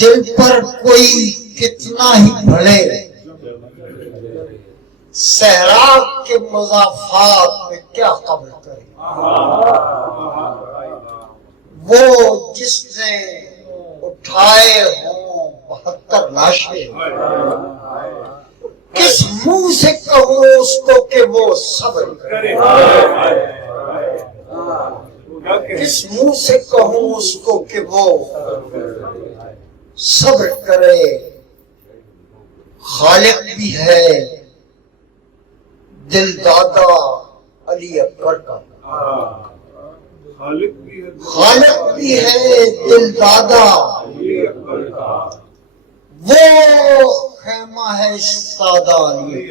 دل پر کوئی کتنا ہی بھلے صحرا کے مضافات میں کیا قبر کرے، وہ جس نے اٹھائے ہوں 72 لاشیں، کس منہ سے کہوں اس کو کہ وہ صبر کرے، کس منہ سے کہوں اس کو کہ وہ صبر کرے۔ خالق بھی ہے دل دادا علی اکبر کا، خالق بھی ہے دل دادا، وہ خیمہ ہے سادہ علی۔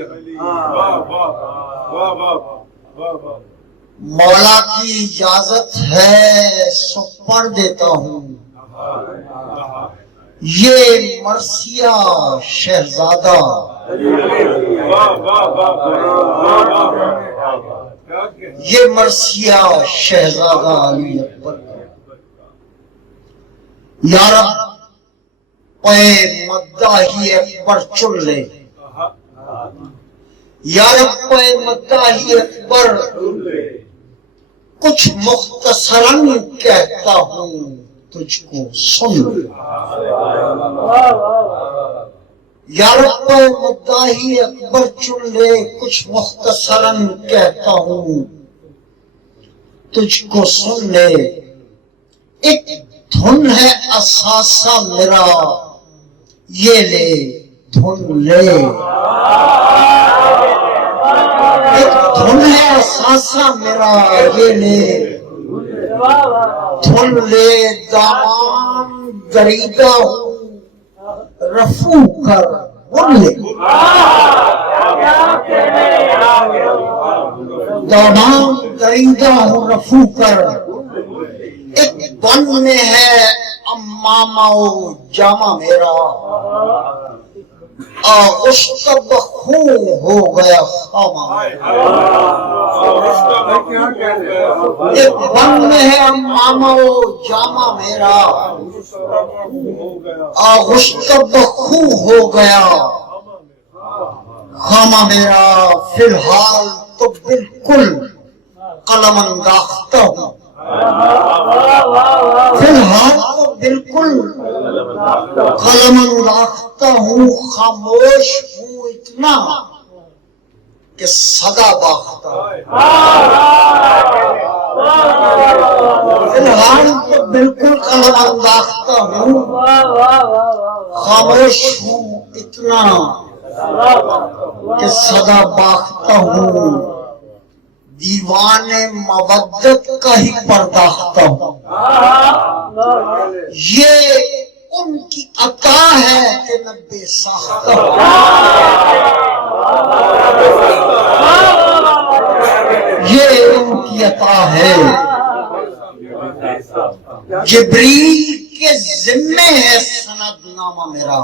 مولا کی اجازت ہے سو پڑھ دیتا ہوں، یہ مرثیہ شہزادہ، یہ مرثیہ شہزادہ علی اکبر کا۔ یا رب پے مداحی اکبر چن لے، یا رب پے مداحی اکبر، کچھ مختصراً کہتا ہوں تجھ کو سن لے۔ یا رب مداحی اکبر چن لے، کچھ مختصراً کہتا ہوں تجھ کو سن لے۔ ایک دھن ہے اثاثہ میرا، یہ لے دھن لے، ایک دھن ہے اثاثہ میرا، یہ لے دھن لے۔ دامان دریدہ ہوں رفو کر بن لے، دامان دریدہ ہوں رفو کر، ایک بن میں ہے امامہ و جامہ میرا، آغشتب خون ہو گیا خامہ، ایک بن میں ہے امامہ و جامہ میرا، آغشتب خون ہو گیا خامہ میرا۔ فی الحال تو بالکل قلم انداختہ ہوں، فی الحال تو بالکل قلم انداختہ ہوں، خاموش ہوں اتنا کہ صدا باختہ ہوں، فی الحال تو بالکل قلم انداختہ ہوں، خاموش ہوں اتنا کہ صدا باختہ ہوں، دیوان مودت کا ہی پرداختہ ہوں، یہ ان کی عطا ہے کہ میں بے ساختہ ہوں، یہ ان کی عطا ہے۔ جبریل کے ذمے ہے سند نامہ میرا،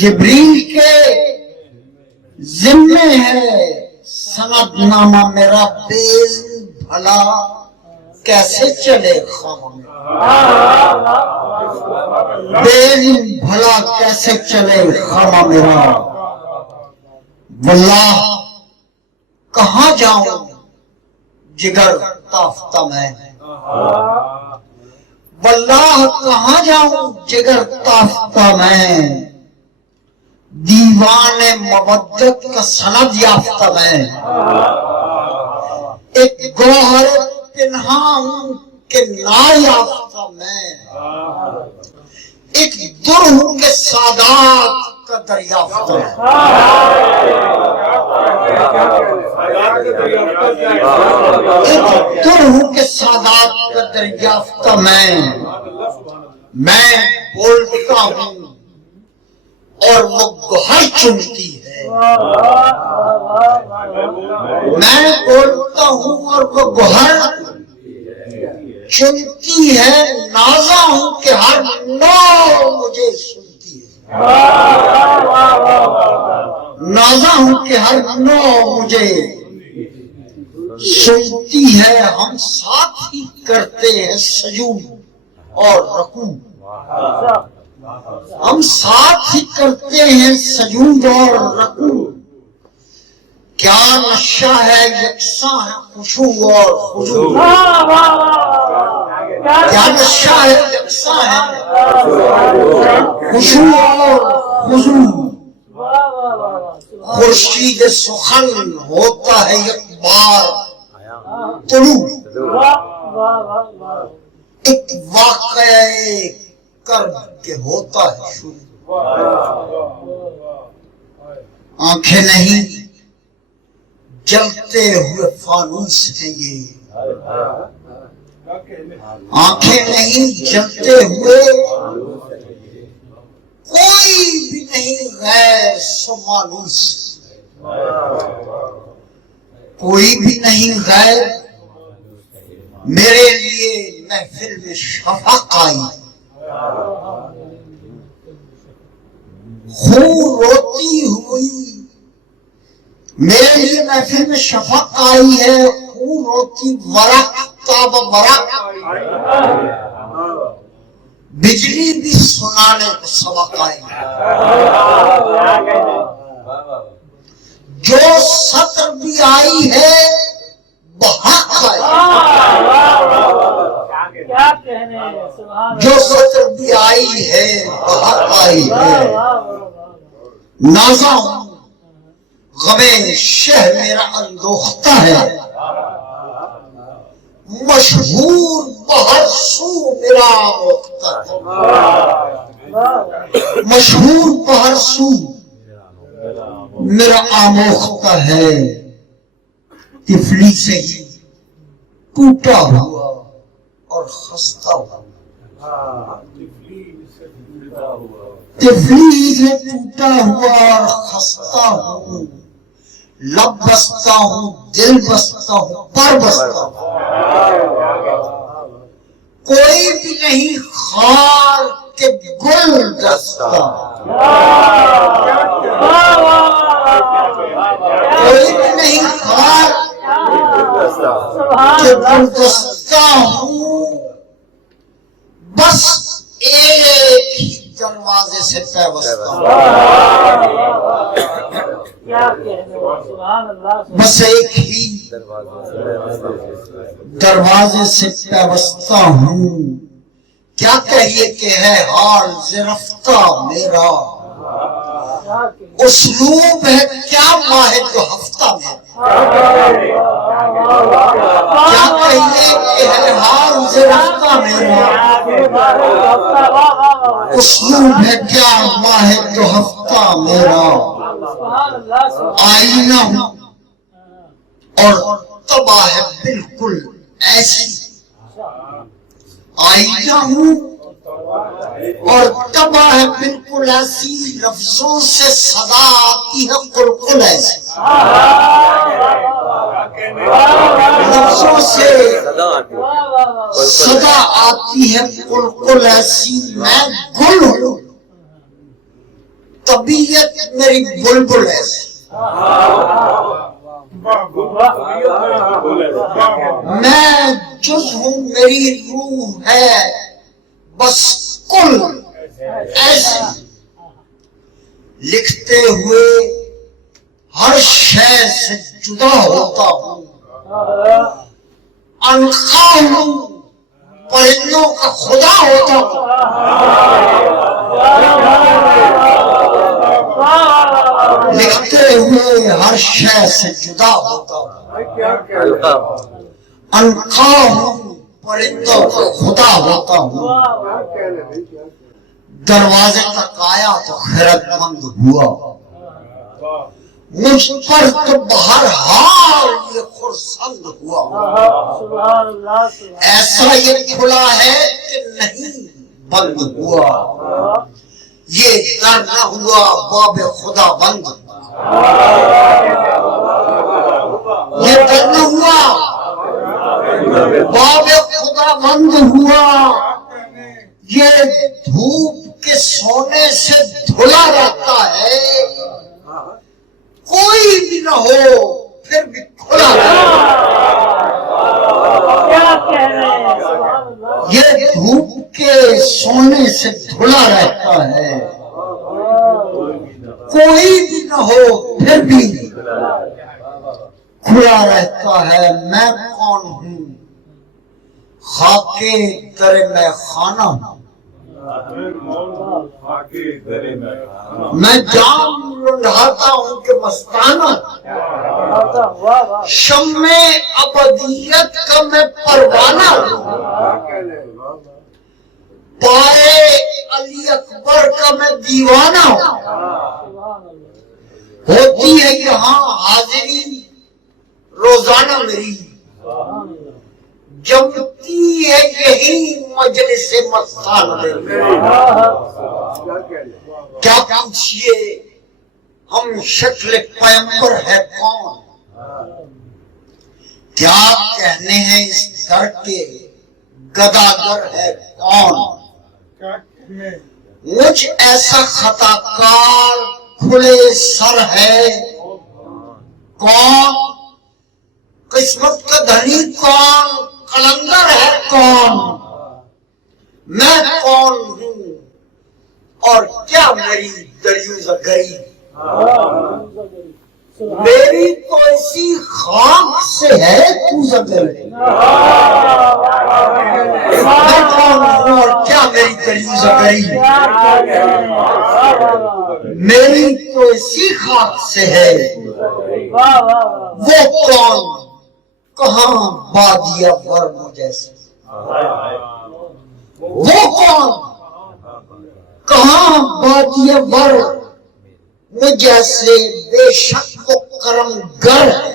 جبریل کے ذمے ہے سند نامہ میرا، بے بھلا کیسے چلے خامہ میرا، بے بھلا کیسے چلے خامہ میرا۔ واللہ کہاں جاؤں جگر تافتہ میں، واللہ کہاں جاؤں جگر تافتہ میں، دیوان مودت کا سند یافتہ میں، ایک گوہر پنہاں ہوں کہ نا یافتہ میں، ایک در ہوں کہ سادات کا دریافتہ میں، ایک در ہوں کہ سادات کا دریافتہ میں بولتا ہوں اور وہ گوہر چنتی ہے، میں بولتا ہوں اور وہ گوہر چنتی ہے، نازا ہوں کہ ہر نو مجھے سنتی ہے، نازا ہوں کہ ہر نو مجھے سنتی ہے، ہم ساتھ ہی کرتے ہیں سجود اور رکوع، ہم ساتھ ہی کرتے ہیں سجود اور رکوع، کیا نشہ ہے یکساں ہے خشوع اور خضوع، کیا نشہ ہے یکساں ہے خشوع اور خضوع، خورشید سخن ہوتا ہے یک بار طلوع، ایک واقعہ کرب کے ہوتا ہے شروع، آنکھیں نہیں جلتے ہوئے فانوس ہیں یہ، آنکھیں نہیں جلتے ہوئے، کوئی بھی نہیں غیر سو مانوس، کوئی بھی نہیں غیر، میرے لیے محفل میں شفق آئی، خون روتی ہوئی، میرے لیے محفل میں شفق آئی ہے، خون روتی ورق تاب ورق، بجلی بھی سنانے کو سبق آئی، جو سطر بھی آئی ہے بحق آئی، جو سطر بھی آئی ہے بحق آئی ہے، نازا ہوں غمِ شہ میرا اندوختہ ہے، مشہور بہر سو میرا آموختہ ہے، مشہور بہر سو میرا آموختہ ہے، طفلی سے ہی ٹوٹا ہوا اور خستہ ہوا، طفلی سے ٹوٹا ہوا اور خستہ ہوں، لب بستا ہوں دل بستا ہوں پر بستا ہوں، کوئی بھی نہیں خار کے گل دستا، کوئی بھی نہیں خار کے گل دستا ہوں، بس ایک ہی دروازے سے پیوستہ ہوں، بس ایک ہی دروازے سے پیوستہ ہوں، کیا کہیے کہ ہے حال زرفتہ میرا، اسلوب ہے کیا ماہ دو ہفتہ میرا، کیا کہیے کہ ہے حال زرفتہ میرا، اسلوب ہے کیا ماہ دو ہفتہ میرا، آئینہ ہوں اور تباہ ہے بالکل ایسی، آئینہ ہوں اور تباہ ہے بالکل ایسی، لفظوں سے صدا آتی ہے قلقل ایسی، لفظوں سے صدا آتی ہے قلقل ایسی، میں گل ہوں طبیعت میری بلبل ایسی، میں جز ہوں میری روح ہے بس کل ایسی، لکھتے ہوئے ہر شے سے جدا ہوتا ہوں، انخواہ ہوں پرندوں کا خدا ہوتا ہوں، لکھتے ہوئے ہر شے سے جدا ہوتا ہوں، انخواہ ہوں پرندوں کا خدا ہوتا ہوں، دروازے تک آیا تو خیرت مند ہوا، مجھ پر تو بہرحال یہ خرسند ہوا، ایسا یہ کھلا ہے کہ نہیں بند ہوا، یہ در نہ ہوا باب خدا بند، یہ در نہ ہوا باب خدا بند ہوا، یہ دھوپ کے سونے سے دھلا رہتا ہے، کوئی بھی نہ ہو پھر بھی کھلا یہ دھوپ کے سونے سے دھلا رہتا ہے، کوئی بھی نہ ہو پھر بھی کھلا رہتا ہے۔ میں کون ہوں؟ خاکے در میں خانہ ہوں، میں جام لڑھاتا ہوں کہ مستانہ، شمع ابدیت کا میں پروانہ ہوں، پائے علی اکبر کا میں دیوانہ ہوں۔ ہوتی ہے یہاں حاضری روزانہ میری، جمتی ہے یہی مجلس مستان میں۔ کیا پوچھئے ہم شکل پیمبر ہے کون، کیا کہنے ہیں اس گھر کے گداگر ہے کون، مجھ ایسا خطا کار کھلے سر ہے کون، قسمت کا دھنی کون، قلندر ہے کون، میں کون ہوں اور کیا میری دریوزہ گری، میری تو اسی خاک سے ہے تو زگر، میں کون ہوں اور کیا میری دریوزہ گری، میری تو اسی خاک سے ہے، وہ کون کہاں بادیہ ورم جیسے، وہ کون کہاں بادیہ ورم جیسے، بے شک وہ کرم گر ہے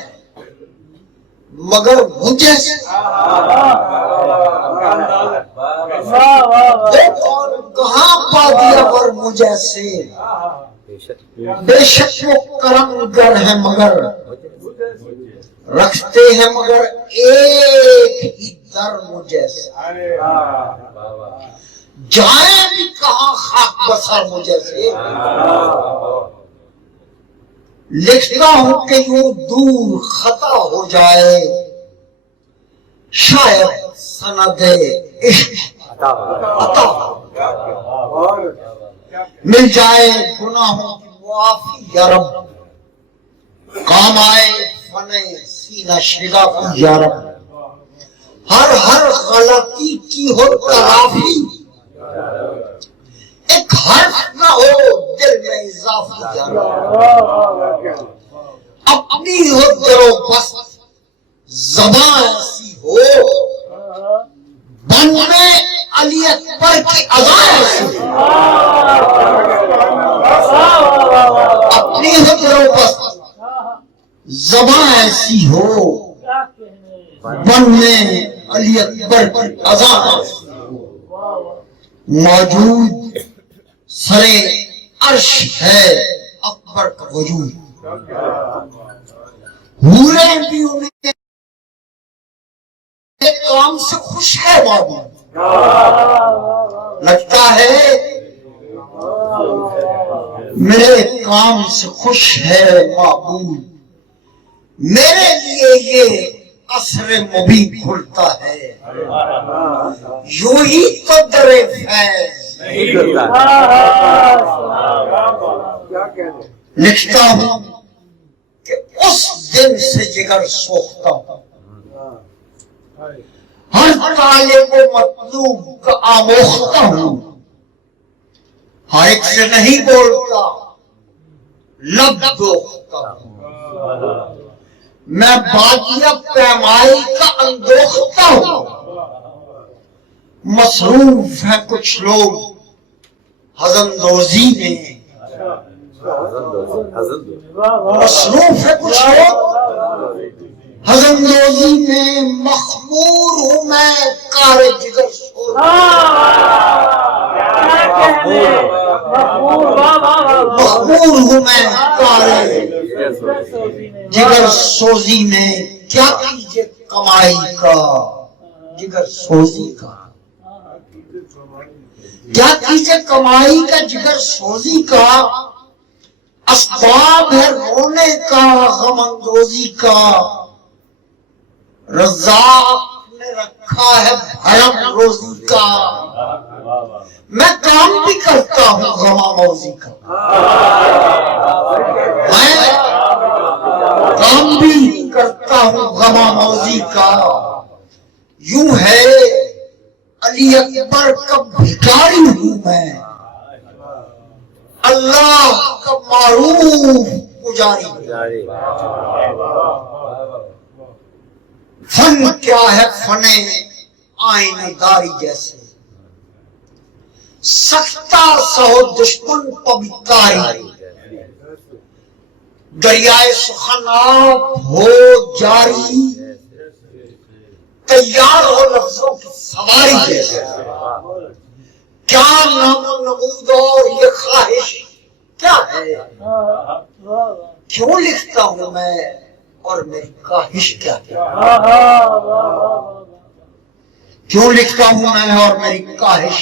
مگر مجھے سے، وہ کون کہاں بادیہ ورم جیسے، بے شک وہ کرم گر ہے مگر رکھتے ہیں مگر ایک ہی در مجھے سے، جائیں بھی کہاں خاک بسر مجھے سے، لکھتا ہوں کہ یوں دور خطا ہو جائے، شاید سند عشق عطا مل جائے، گناہوں کی معافی یا رب، کام آئے فن سینہ شگافی یا رب، ہر غلطی کی ہو تلافی، ایک حرف نہ ہو دل میں اضافی یا رب، اپنی ہو درو بس زبان ایسی ہو، بن میں علی اکبر کی اذان ایسی ہو، اپنی ہو درو بس زبان ایسی ہو، بن میں علی اکبر کی اذان ایسی ہو، موجود سرے عرش ہے اکبر کا وجود، حوریں بھی انہیں کام سے خوش ہے معبود، لگتا ہے میرے کام سے خوش ہے معبود، میرے لیے یہ عصر مبین کھلتا ہے، یوں ہی تو در فیض نہیں کھلتا، لکھتا ہوں کہ اس دن سے جگر سوکھتا ہوں، ہر طالب و مطلوب کا آموختہ ہوں، ہر ایک سے نہیں بولتا لب دوختہ ہوں، میں بادیہ پیمائی کا اندوختہ ہوں، مصروف ہیں کچھ لوگ ہزندوزی میں، مصروف ہے کچھ لوگ ہزندوزی میں، مخمور ہوں میں کار جگر سوز، مخمور ہوں میں کار جگر سوزی میں، کیا کیجئے کمائی کا جگر سوزی کا، کیا کیجئے کمائی کا جگر سوزی کا، اسباب ہے رونے کا، غم اندوزی کا، رزاق نے رکھا ہے بھرم روزی کا، میں کام بھی کرتا ہوں غم موزی کا، میں کام بھی کرتا ہوں غم موزی کا، یوں ہے علی اکبر کا بھکاری ہوں میں، اللہ کا معروف پجاری۔ فن کیا ہے؟ فن آئینہ داری جیسے، سکتا سہو دشمن پبتاری، دریائے سخن آپ ہو جاری، تیار ہو لفظوں کی سواری جیسے، کیا نام و نمود اور یہ خواہش کیا ہے، کیوں لکھتا ہوں میں اور میری کاہش کیا ہے، کیوں لکھتا ہوں میں اور میری کاہش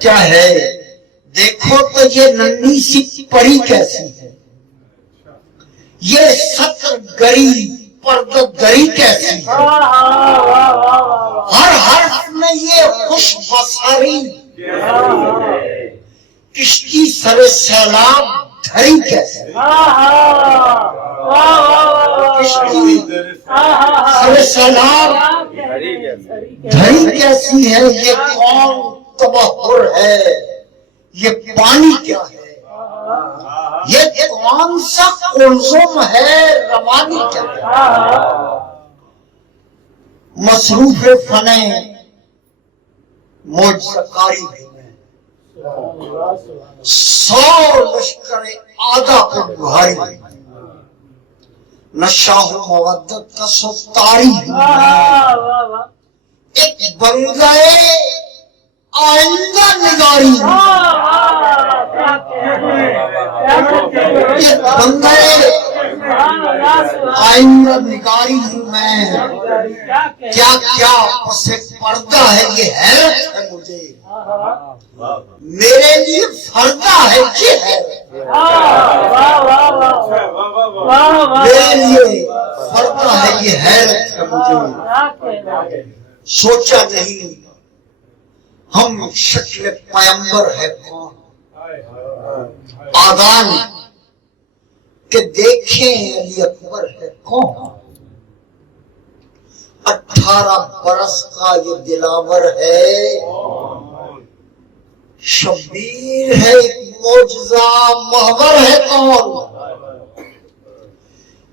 کیا ہے، دیکھو تو یہ ننھی سی پری کیسی ہے، یہ سطر گری پردہ دری کیسی ہے، ہر حرف میں یہ خوش بصری، کشتی سر سیلاب دھری کیسی ہے، کشتی سر سیلاب دھری کیسی ہے، یہ کون تبحر ہے، یہ پانی کیا ہے، یہ کون سا قلزم ہے، روانی کیا ہے، مصروف فن معجزہ-کاری بھی میں، 100 لشکر آدھا کو بھاری بھی میں، نشاہ مودت کا ستاری بھی میں، ایک بندہ آئندہ نگاری ہوں، ایک بندہ آئندہ نگاری ہوں میں، کیا کیا پس پردہ ہے یہ حیرت ہے مجھے، میرے لیے پردہ ہے یہ حیرت، میرے لیے پردہ ہے یہ حیرت ہے مجھے، سوچا نہیں ہم شکل پیمبر ہے کون، آدان کہ دیکھیں علی اکبر ہے کون، 18 برس کا یہ دلاور ہے، شبیر ہے ایک معجزہ محور ہے کون،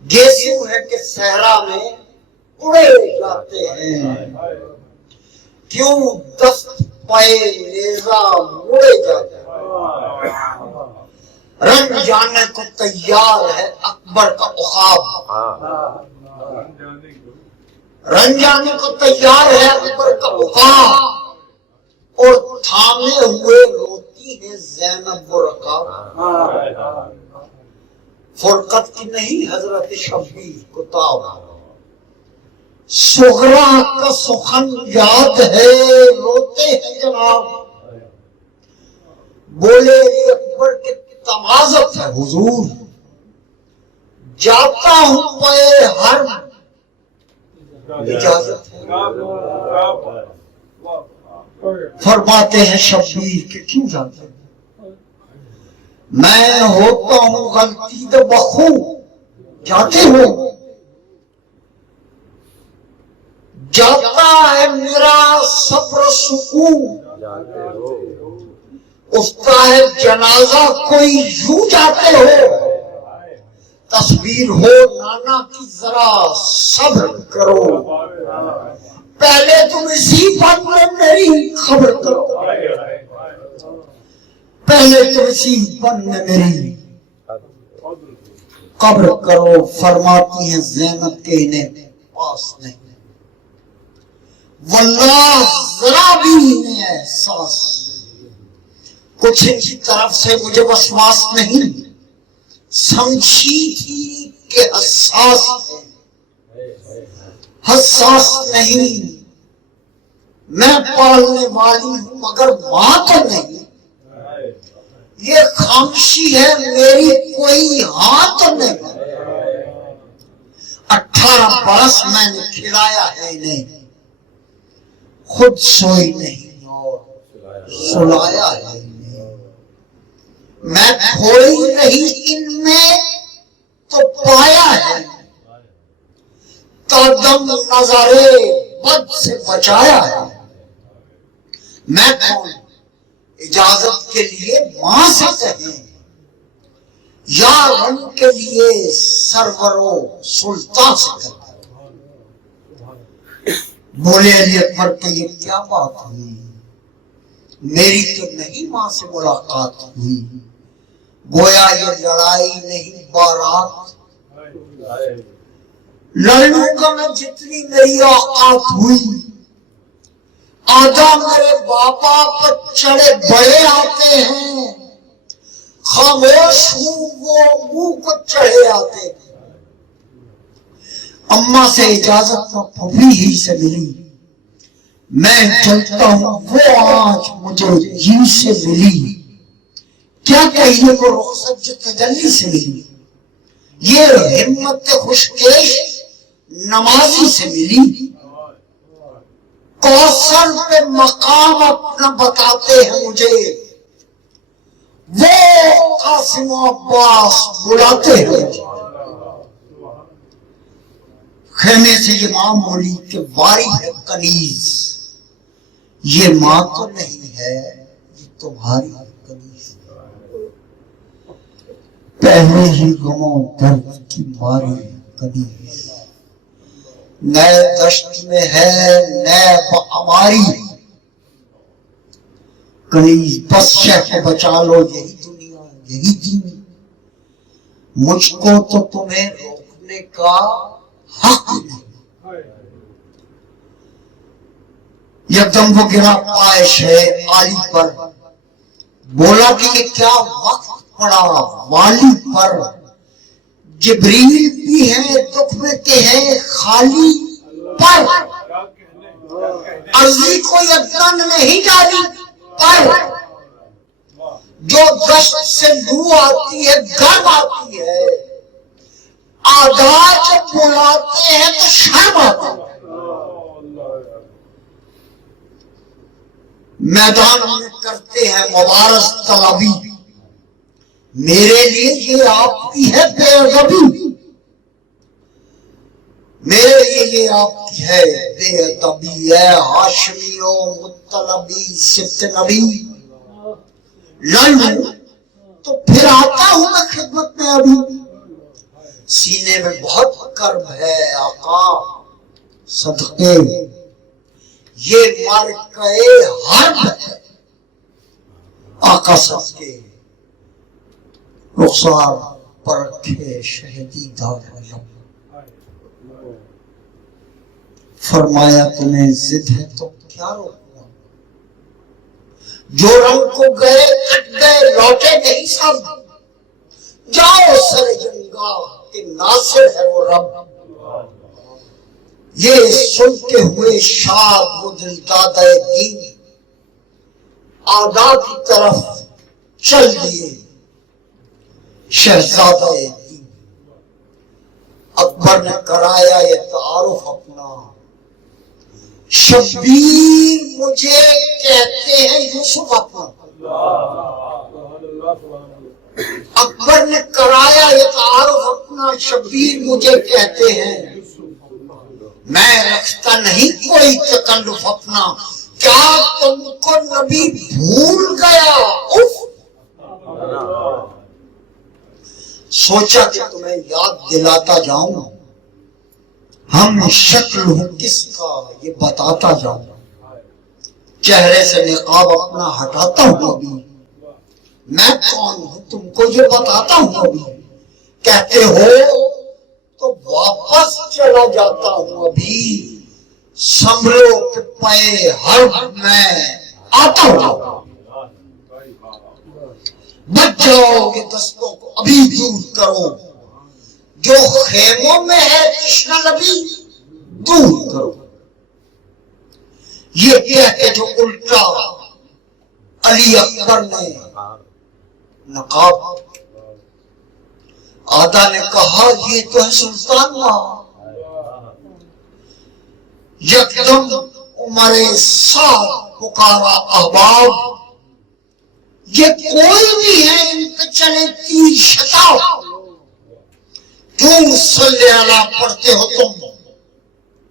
گیسو ہے کہ صحرا میں اڑے جاتے ہیں، کیوں دست پائے نیزہ مڑے جاتے ہیں، رنگ جانے کو تیار ہے اکبر کا عقاب، رنگ جانے کو تیار ہے اکبر کا عقاب، اور تھامے ہوئے روتی ہے زینب و رکاب، فرقت کی نہیں حضرت شبیر کو تاب، سغرا کا سخن یاد ہے روتے ہیں جناب، بولے علی اکبر کے تمازت ہے حضور، جاتا ہوں پہ ہر اجازت ہے، فرماتے ہیں شبیر کہ کیوں جاتے ہیں، میں ہوتا ہوں غلطی دے بخو، جاتے ہو، جاتا ہے میرا صبر سکون، اٹھتا ہے جنازہ کوئی یوں جاتے ہو، تصویر ہو نانا کی ذرا صبر کرو، پہلے تم اسی بات میں میری خبر کرو، پہلے تم اسی بات میں میری قبر کرو، فرماتی ہیں زینب کے انہیں پاس نہیں، واللہ ذرا بھی انہیں احساس، کچھ ان کی طرف سے مجھے وسواس نہیں، سمجھی تھی کہ حساس نہیں، میں پالنے والی ہوں مگر ماں تو نہیں، یہ خاموشی ہے میری، کوئی ہاتھ نہیں. 18 برس میں نے کھلایا ہے انہیں، خود سوئی نہیں اور سلایا ہے انہیں. میں کھوئی نہیں ان میں تو پایا ہے، قدم نظرے بد سے بچایا ہے. میں کون اجازت کے لیے ماں سے کہیں، یا ان کے لیے سرور و سلطان سے کہیں. بولے علی اکبر کہ یہ کیا بات ہوئی، میری تو نہیں ماں سے ملاقات ہوئی. گویا یہ لڑائی نہیں بارات، لڑ لوں گا میں جتنی میری اوقات ہوئی. آدھا میرے باپا پر چڑھے بڑے آتے ہیں، خاموش ہوں وہ منہ کو چڑھے آتے ہیں. اماں سے اجازت تو پھوپھی ہی سے ملی، میں چلتا ہوں وہ آج مجھے جی سے ملی. کیا کہیے وہ رخصت جو تجلی سے ملی، یہ ہمت خوشکیش نمازی سے ملی. کوثر پہ مقام اپنا بتاتے ہیں مجھے، وہ قاسم و عباس بلاتے ہیں مجھے. خیمے سے یہ ماں بولی کہ واری ہے کنیز، یہ ماں تو نہیں ہے یہ تمہاری کنیز. پہلے ہی غموں درد کی ماری کنیز، نئے دشت میں ہے نئے ہماری کنیز. بس شہ کو بچا لو یہی دنیا یہی دین، مجھ کو تو تمہیں روکنے کا حق نہیں. یکدم وہ گرا پائے شہ عالی پر، بولا کہ یہ کیا وقت پڑا والی پر. جبریل بھی ہے دکھ میں کہ ہے خالی پر، عرضی کو یقین نہیں ڈالی پر. جو دشت سے لو آتی ہے گرم آتی ہے، آدھا جب بلاتے ہیں تو شرم آتی ہے. میدان میں کرتے ہیں مبارز طلبی، میرے لیے یہ آپ کی ہے بے ادبی. میرے لیے یہ آپ کی ہے بے ادبی. ہے ہاشمی و مطلبی سبت نبی، لڑ لوں تو پھر آتا ہوں میں خدمت میں. ابھی سینے میں بہت کرب ہے آقا صدقے، یہ مرکے حرب ہے آقا صدقے. رخسار پر رکھے شہدی داغ علم، فرمایا تمہیں ضد ہے تو کیا روکنا. جو رنگ کو گئے کٹ گئے لوٹے نہیں سب، جاؤ سر جنگا کہ ناصر ہے وہ رب. یہ سن کے ہوئے شاد وہ دل دادہ دین، آدھا کی طرف چل دیے شہزادہ دین. اکبر نے کرایا یہ تعارف اپنا، شبیر مجھے کہتے ہیں یوسف اپنا. اکبر نے کرایا یہ تعارف اپنا، شبیر مجھے کہتے ہیں. میں رکھتا نہیں کوئی تکلف اپنا، کیا تم کو نبی بھول گیا. سوچا کہ تمہیں یاد دلاتا جاؤں، ہم شکل ہوں کس کا یہ بتاتا جاؤں. چہرے سے نقاب اپنا ہٹاتا ہوں ابھی، میں کون ہوں تم کو یہ بتاتا ہوں ابھی. کہتے ہو تو واپس چلا جاتا ہوں ابھی، سنبھلو کہ پائے ہر میں آتا ہوں. بچ جاؤ کہ دستوں کو ابھی دور کرو، جو خیموں میں ہے تشنہ لبی دور کرو. یہ کہہ کے جو الٹا علی اکبر نے نقاب. آدھا نے کہا یہ تو ہے سلطان ماں. یکدم عمر سعد پکارا احباب یہ کوئی بھی ہے ان پہ چلے تیر شتاب. کیوں صلی اللہ پڑھتے ہو تم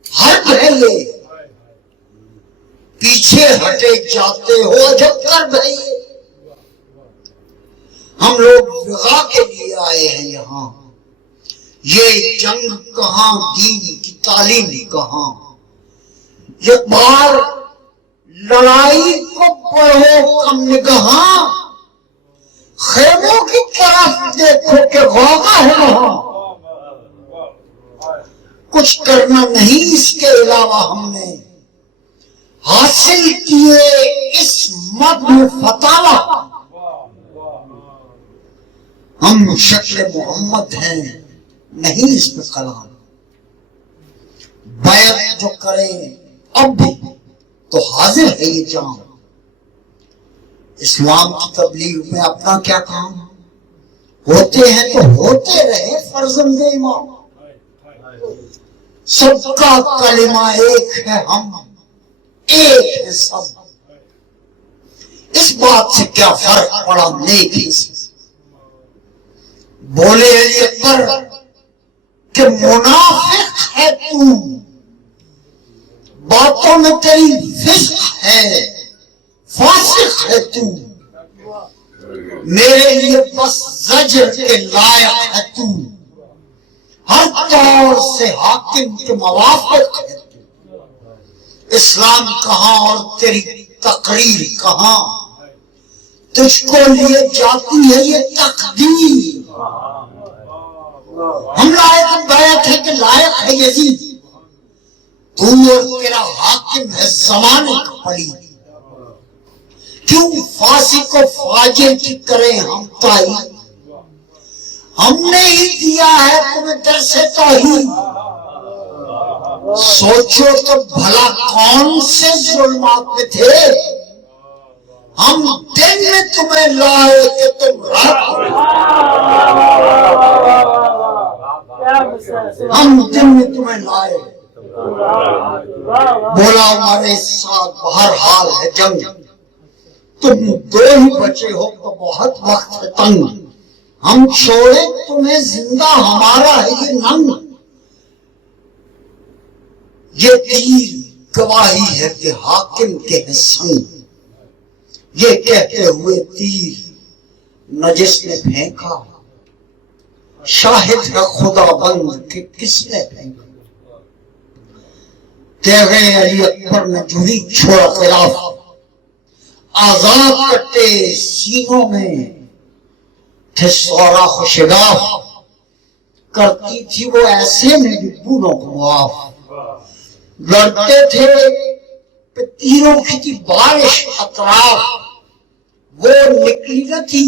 ہر بھیے پیچھے ہٹے جاتے ہو عجب کر بھائی. ہم لوگ وغا کے لیے آئے ہیں یہاں. یہ جنگ کہاں دین کی تعلیم کہاں. یہ بار لڑائی کو پڑھو کم نگہاں. خیموں کی طرف دیکھو کہ غوغا ہے وہاں. کچھ کرنا نہیں اس کے علاوہ ہم نے حاصل کیے اس مد فتاوی. ہم شکل محمد ہیں نہیں اس پہ کلام. بیعت جو کریں اب بھی تو حاضر ہے یہ جام. اسلام کی تبلیغ میں اپنا کیا کام. ہوتے ہیں تو ہوتے رہے فرزند امام. سب کا کلمہ ایک ہے ہم ایک ہے سب. اس بات سے کیا فرق پڑا نیکی سے. بولے علی اکبر کہ منافق ہے تو باتوں میں تیری فسق ہے فاسق ہے تو. میرے لیے بس زجر کے لائق ہے تو. ہر طور سے حاکم کے موافق ہے تو. اسلام کہاں اور تیری تقریر کہاں. تجھ کو لیے جاتی ہے یہ تقدیر. ہم لائق بیعت ہے کہ لائق ہے یزید. تو اور تیرا حاکم ہے زمانے کا پڑی. کیوں فاسق و فاجر کی کریں ہم تائی. ہم نے ہی دیا ہے تمہیں درس توحید. سوچو تو بھلا کون سے ظلمات میں تھے. ہم دن میں تمہیں لائے کہ تم رات. ہم دن میں تمہیں لائے. بولا ہمارے ساتھ بہرحال ہے جنگ. تم دو ہی بچے ہو تو بہت وقت ہے تنگ. ہم چھوڑے تمہیں زندہ ہمارا ہے یہ ننگ. یہ تیر گواہی ہے کہ حاکم کے ہیں سنگ. یہ کہتے ہوئے تیر نجس نے پھینکا. شاہد ہے خدا بند کہ کس نے پھینکا. تیغے علی اکبر نے جو ہی چھوڑا خلاف. آزاد کٹے سینوں میں تھے سوراخ و شگاف. کرتی تھی وہ ایسے میں بھی بونوں کو معاف. لڑتے تھے پہ تیروں کی تھی بارش اطراف. وہ نکلی نہ تھی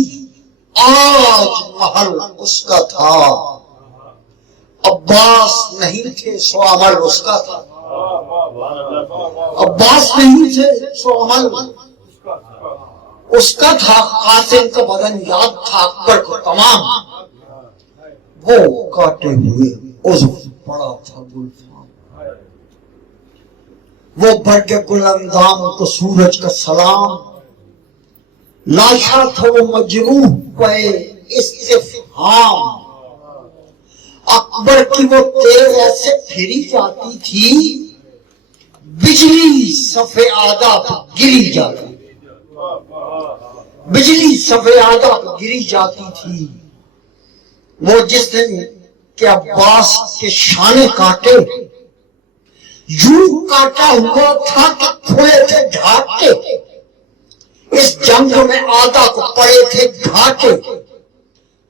آج محل اس کا تھا. عباس نہیں تھے سو عمل اس کا تھا. عباس نہیں تھے سو عمل اس کا تھا. قاسم کا بدن یاد تھا اکبر کو تمام. وہ کاٹے ہوئے عضو پڑا تھا گلفام. وہ برگ گل اندام کو سورج کا سلام. لاشا تھا وہ مجروح پہ استفہام. اکبر کی وہ تیز ایسے پھری جاتی تھی بجلی صف آداب گری جاتی. بجلی صف آداب گری جاتی تھی. وہ جس دن کہ عباس کے شانے کاٹے یوں کاٹا ہوا تھا کہ کھلے تھے ڈھاٹے. اس جنگ میں آدھا کو پڑے تھے گھاٹے.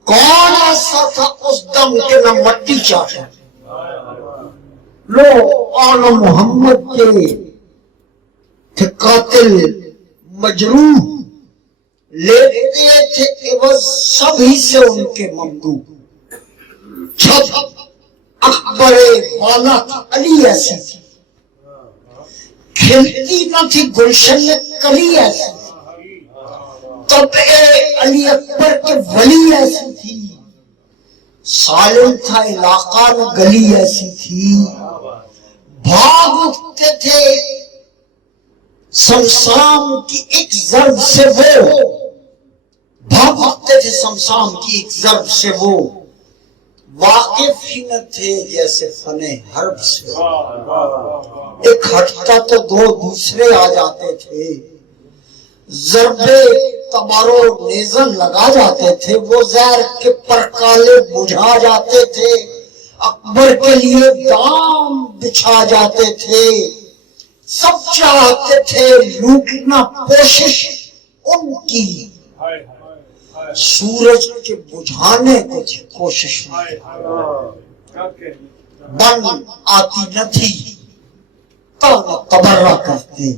کون ایسا تھا اس دم کے نہ مٹی چاٹے. لو آل محمد کے تھے قاتل مجروح. لیتے تھے عوض سبھی سے ان کے ممدوح. چھپ اکبر والا تھا علی ایسی تھی. کھلتی نہ تھی گلشن میں کلی ایسی. طبع علی اکبر کے ولی ایسی تھی، سالم تھا علاقہ میں گلی ایسی تھی، بھاگ اٹھتے تھے سمسام کی ایک ضرب سے وہ، بھاگ اٹھتے تھے سمسام کی ایک ضرب سے وہ، واقف ہی نہ تھے جیسے فن حرب سے، ایک ہٹتا تو دو دوسرے آ جاتے تھے، ضربے تبر و نیزن لگا جاتے تھے، وہ زہر کے پرکالے بجھا جاتے تھے، اکبر کے لیے دام بچھا جاتے تھے، سب چاہتے تھے لوٹنا کوشش ان کی، سورج کے بجھانے کو تھی کوشش، بن آتی نہ تھی تبرہ کرتے،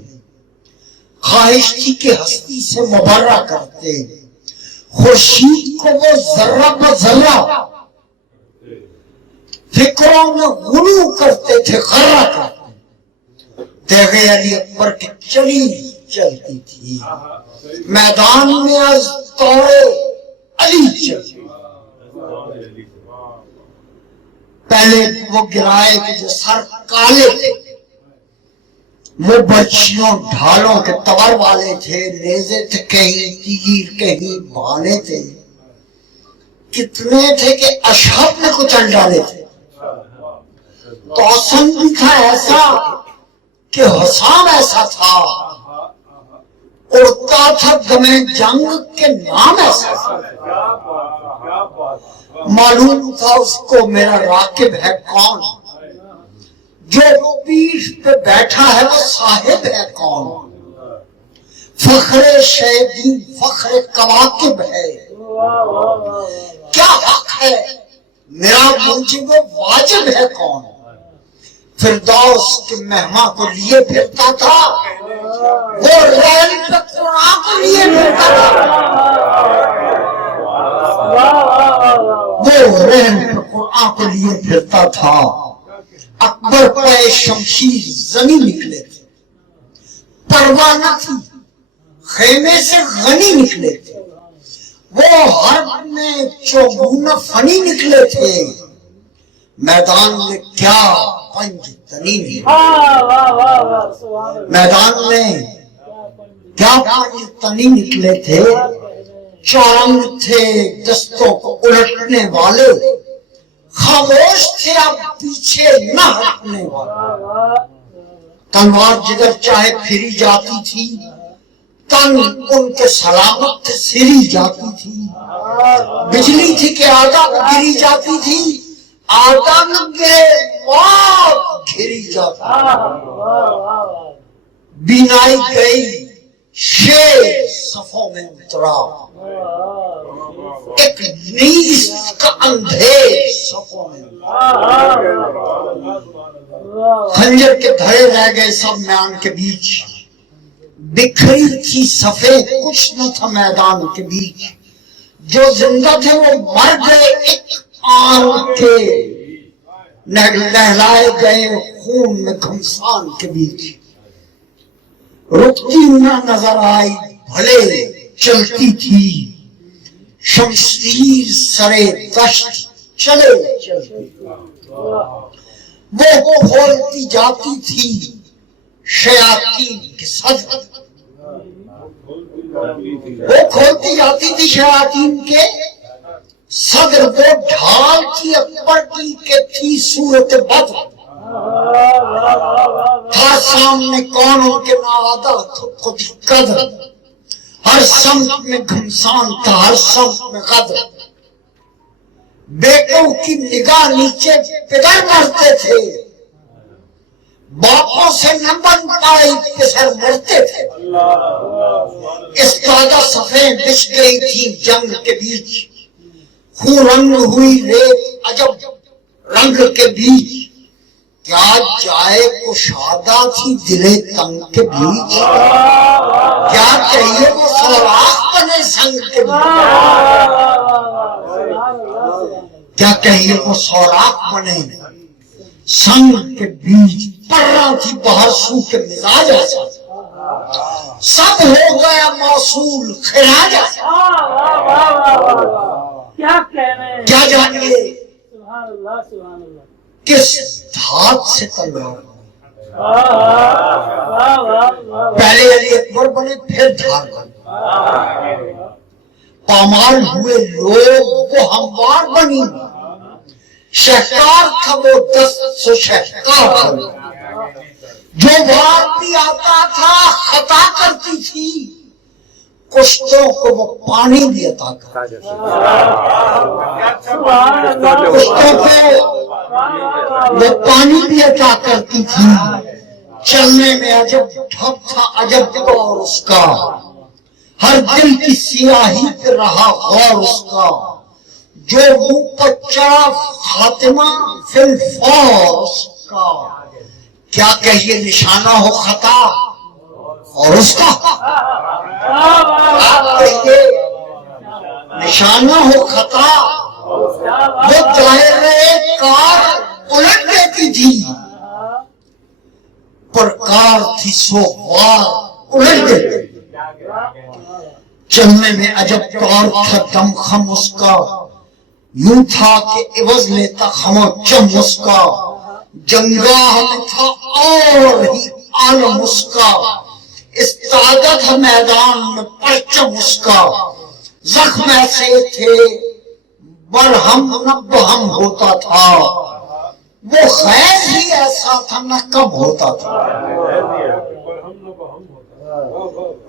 خواہش تھی کہ ہستی سے مبرہ کرتے، خورشید کو وہ ذرہ بذرہ فکروں میں غلو کرتے تھے، غرہ کرتے، تیغ علی اکبر کی چلی چلتی تھی، میدان میں از طور علی چلتی، پہلے وہ گرائے کہ جو سر کالے تھے، وہ برچیوں ڈھالوں کے تبر والے تھے، نیزے تھے کہیں تیر کہیں بھانے تھے، کتنے تھے کہ اشہب میں کچل ڈالے تھے، توسن بھی تھا ایسا کہ حسام ایسا تھا، اڑتا تھا دمیں جنگ کے نام ایسا تھا، معلوم تھا اس کو میرا راکب ہے کون، جو پیٹھ پہ بیٹھا ہے وہ صاحب ہے کون، فخر شہیدین فخر کواکب ہے، کیا حق ہے میرا موجب واجب ہے کون، فردوس کے مہمان کو لیے پھرتا تھا، وہ ریل پہ قرآن کو لیے پھرتا تھا، وہ ریل پہ قرآن کو لیے پھرتا تھا، اکبر پہ شمشیر زمین نکلے تھے، پروانہ تھی خیمے سے غنی نکلے تھے، وہ حرب میں چوگونہ فنی نکلے تھے، میدان میں کیا پنج تنی میدان میں کیا پنج تنی نکلے تھے، چورنگ تھے دستوں کو الٹنے والے، خاموش تھے اب پیچھے نہ ہٹنے والے، تلوار جگر چاہے پھری جاتی تھی، تن ان کے سلامت تھے سری جاتی تھی، بجلی تھی کہ آدھا گری جاتی تھی، آدھا نہ گرے موت گھری جاتی، بینائی گئی شیر صفوں میں اترا، ایک نیز کا اندھیر صفوں میں، خنجر کے دھڑے رہ گئے سب میان کے بیچ، بکھری تھی صفیں کچھ نہ تھا میدان کے بیچ، جو زندہ تھے وہ مر گئے ایک آن کے، نہلائے گئے خون میں گھمسان کے بیچ، رکتی نہ نظر آئی بھلے چلتی تھی، شمشیر سرے دشت چلے چلتی، وہ کھولتی جاتی تھی شیاطین کے صدر، وہ کھولتی جاتی تھی شیاطین کے صدر، وہ ڈھال تھی اکبر کی کہ تھی صورت بدر، تھا سامنے کون ان کے نوادہ خود قدر، ہر سمت میں گھمسان تھا ہر سمت میں غدر، بیٹوں کی نگاہ نیچے پدر مرتے تھے، باپوں سے نہ بن پائی پسر مرتے تھے، استادہ صفیں بچھ گئی تھی جنگ کے بیچ، خون رنگ ہوئی ریت عجب رنگ کے بیچ، کیا جائے کشادہ تھی دلے تنگ کے بیچ، کیا کہیے وہ سوراخ بنے سنگ کے بیچ، کیا کہیے وہ سوراخ بنے سنگ کے بیچ، پڑ رہا تھی باہر سو کے مزاج ایسا، سب ہو گیا موصول خراج. کیا کہنے, کیا جانیے سبحان اللہ سبحان اللہ. کس دھات سے تلوار بنی؟ پہلے علی اکبر بنے پھر دھار بنی. پامال ہوئے لوگ وہ ہموار بنی. شہکار تھا وہ دست سو شہکار بنی. جو وار بھی آتا تھا خطا کرتی تھی, کشتوں کو وہ پانی بھی عطا کرتی تھی. کشتوں کو وہ پانی بھی عطا کرتی تھی. چلنے میں عجب ڈھب تھا عجب غور اس کا, ہر دل کی سیاہی پہ رہا غور اس کا. جو منہ پر چڑھا خاتمہ فی الفور اس کا, کیا کہیے نشانہ ہو خطا اور اس کا. آپ کہیے نشانہ ہو خطا, وہ دائرے کار الٹ دیتی تھی, پر کار تھی سو وار الٹ دیتی. چلنے میں عجب طور تھا دم خم اس کا, یوں تھا کہ عوض لیتا خم و چم اس کا. جنگاہ میں تھا اور ہی عالم اس کا, استعداد تھا میدان میں پرچم اس کا. زخم ایسے تھے برہم نہ بہم ہوتا تھا, وہ خیز ہی ایسا تھا نہ کم ہوتا تھا.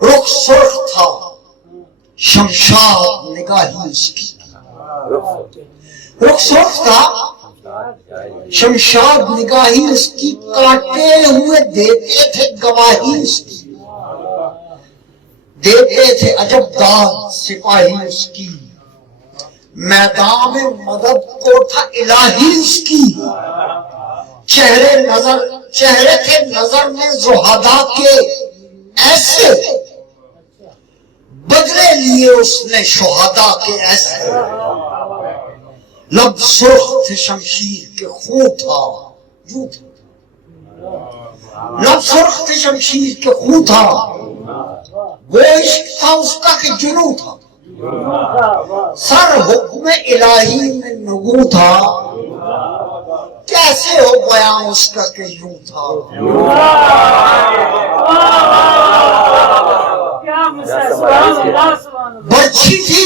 رخ سرخ تھا شمشاد نگاہی اس کی, رخ سرخ تھا شمشاد نگاہی اس کی. کاٹے ہوئے دیتے تھے گواہی اس کی, دیتے تھے عجب داد سپاہی اس کی. میدان میں مدد کو تھا الہی اس کی. چہرے تھے نظر میں زہداء کے ایسے, بدلے لیے اس نے شہداء کے ایسے. لب سرخ تھے شمشیر کے خون تھا, لب سرخ تھے شمشیر کے خون تھا. وہ عشق تھا اس کا کہ جنوں تھا, سر حکم الہی میں نگوں تھا. کیسے ہو بیان اس کا کہ یوں تھا. برچھی تھی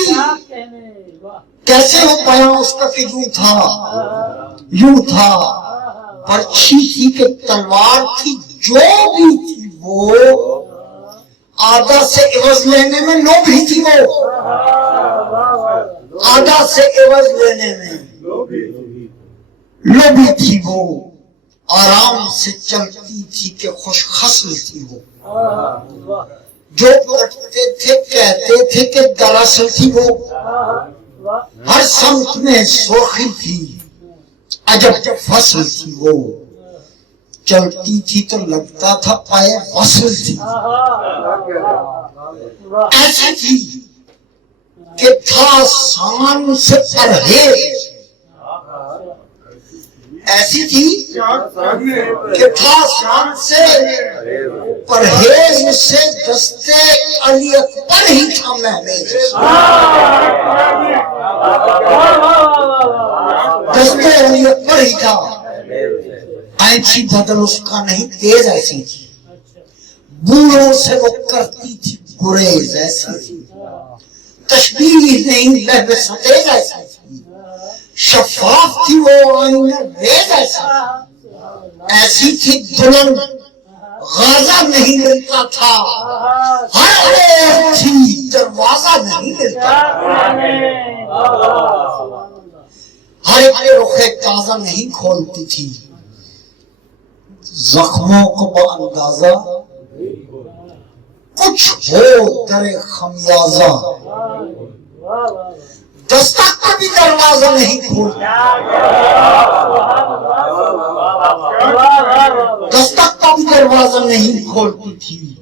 کیسے ہو بیان اس کا کہ یوں تھا, یوں تھا. برچھی تھی کہ تلوار تھی جو بھی تھی وہ, آدھا سے عوض لینے میں لوبھی تھی وہ, آدھا سے عوض لینے میں لوبھی تھی وہ. آرام سے چلتی تھی کہ خوش خصل تھی وہ, جو کرتے تھے کہتے تھے کہ دراصل تھی وہ. ہر سمت میں سرخی تھی عجب فصل تھی وہ, چلتی تھی تو لگتا تھا پائے وصل تھی. ایسی تھی کہ تھا سان سے پرہیز, ایسی تھی کہ تھا سان سے پرہیز, سے دستے علی اکبر ہی تھا محمیز. دستے علی اکبر ہی تھا. اینچی بدل اس کا نہیں تیز ایسی تھی, بوڑھوں سے وہ کرتی تھی گریز ایسی تھی. تشبیہ نہیں لہو ستیز ایسی تھی, شفاف تھی وہ آئینہ ریز ایسی تھی. ایسی تھی دلہن غازہ نہیں ملتا تھا, ہر ایک تھی دروازہ نہیں ملتا, ہر ایک رخ تازہ نہیں کھولتی تھی. زخموں کو باندازہ کچھ ہو در خمیازہ, دستک کا بھی دروازہ نہیں کھولتا, دستک کا بھی دروازہ نہیں کھولتی تھی.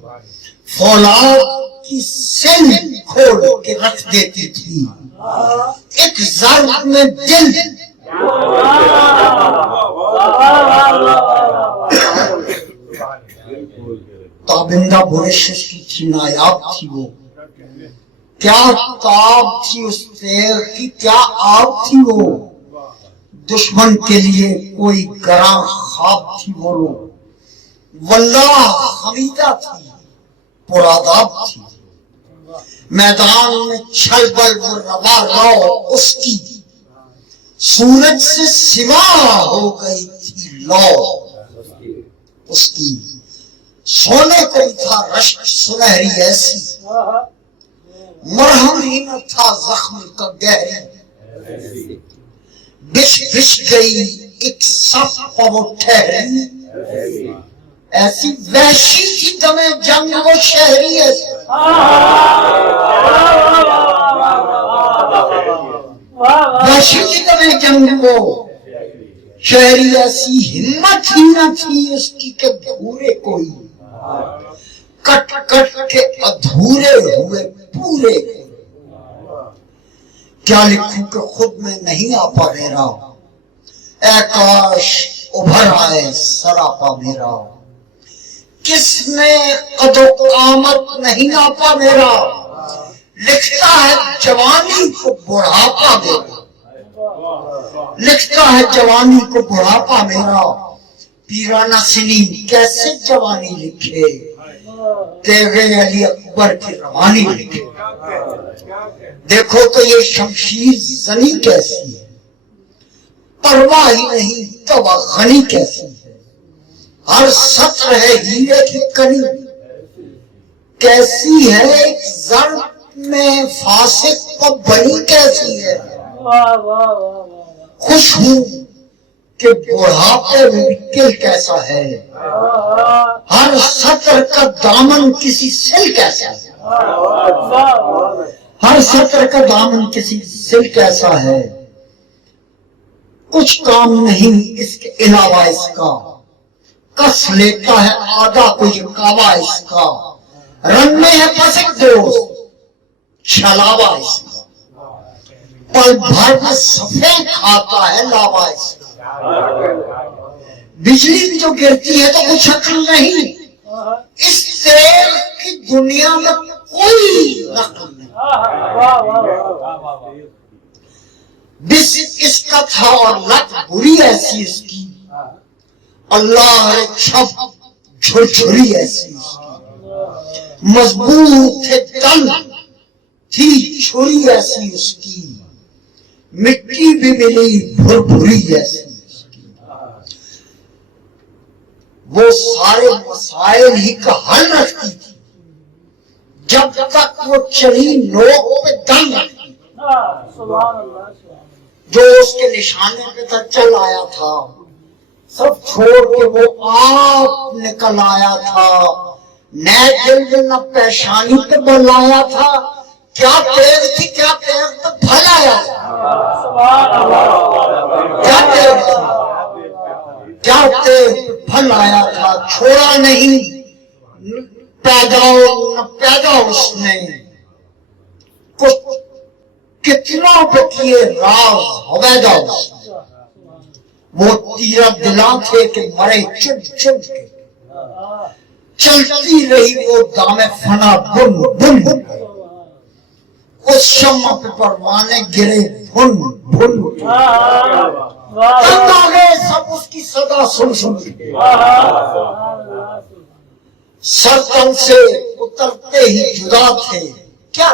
فولاد کی سل کھول کے رکھ دیتی تھی, ایک ضرب میں دل تابندہ برش اس کی تھی، نایاب تھی وہ، کیا تاب تھی اس تیر کی، کیا آب تھی وہ، دشمن کے لیے کوئی گراں خواب تھی وہ، واللہ حمیدہ تھی، پرآداب تھی، میدان میں چھل بل و روا رو اس کی، سورج سے سوا ہو گئی تھی لو اس کی، سونے کو تھا رشک سنہری ایسی، مرہم ہی نہ تھا زخم کا گہری، بچ بچ گئی ایک صف پہ وہ ٹھہری، ایسی وحشی تھی دمیں جنگ وہ شہری ایسی، وحشی تھی دمیں جنگ وہ شہری ایسی، ہمت ہی نہ تھی اس کی کہ بھورے کوئی، کٹ کٹ کے ادھورے ہوئے پورے، کیا لکھوں کہ خود میں نہیں آپا میرا، اے کاش ابھر آئے سراپا میرا، کس نے قد و قامت نہیں آپا میرا، لکھتا ہے جوانی کو بڑھاپا میرا، لکھتا ہے جوانی کو بڑھاپا میرا، پیرانہ سنی کیسے جوانی لکھے، تیغ علی اکبر کی روانی لکھے، دیکھو تو یہ شمشیر زنی کیسی ہے، پرواہ ہی نہیں تو غنی کیسی ہے، ہر سطر ہے ہیرے کی کنی، کیسی ہے ایک ضرب میں فاسق و بنی کیسی ہے، خوش ہوں کہ بڑھاپے میں دل کیسا ہے، ہر سطر کا دامن کسی سل کیسا ہے، ہر سطر کا دامن کسی سل کیسا ہے، کچھ کام نہیں اس کے علاوہ اس کا، کس لیتا ہے آدھا کوئی کعوہ اس کا، رن میں ہے بس ایک دوست چھلاوا اس کا، پل بھر میں سفید کھاتا ہے لاوا اس کا، بجلی بھی جو گرتی ہے تو کچھ عقل نہیں، اس تیل کی دنیا میں کوئی نقل نہیں، بس اس کا تھا اور لت بری ایسی اس کی، اللہ ایک چھپ جھرجھری ایسی اس کی، مضبوط ہے دل تھی چھری ایسی اس کی، مٹی بھی ملی بھری ایسی اس کی، وہ سارے مسائل ہی کا حل رکھتی تھی، جب تک وہ چلی نوک پہ دم رکھتی، جو اس کے نشانے پہ تک چل آیا تھا سب چھوڑ کے وہ آپ نکل آیا تھا، نئے دل میں نہ پیشانی پہ بل آیا تھا، کیا تیز تھی کیا تیز پہ بھل آیا تھا، کیا تیز تھی کیا تیز پہ بھل آیا تھا، چھوڑا نہیں پیدا نہ پیدا اس نے، کچھ کتنا پہ کیے راز حویدہ اس نے، وہ تیرہ دلاں تھے کہ مرے چن چن کے، چلتی رہی وہ دام فنا بن بن، اس شمع پہ پروانے گرے بن بن، تنگ آگے سب اس کی صدا سن سن کے، سر تن سے اترتے ہی جدا تھے، کیا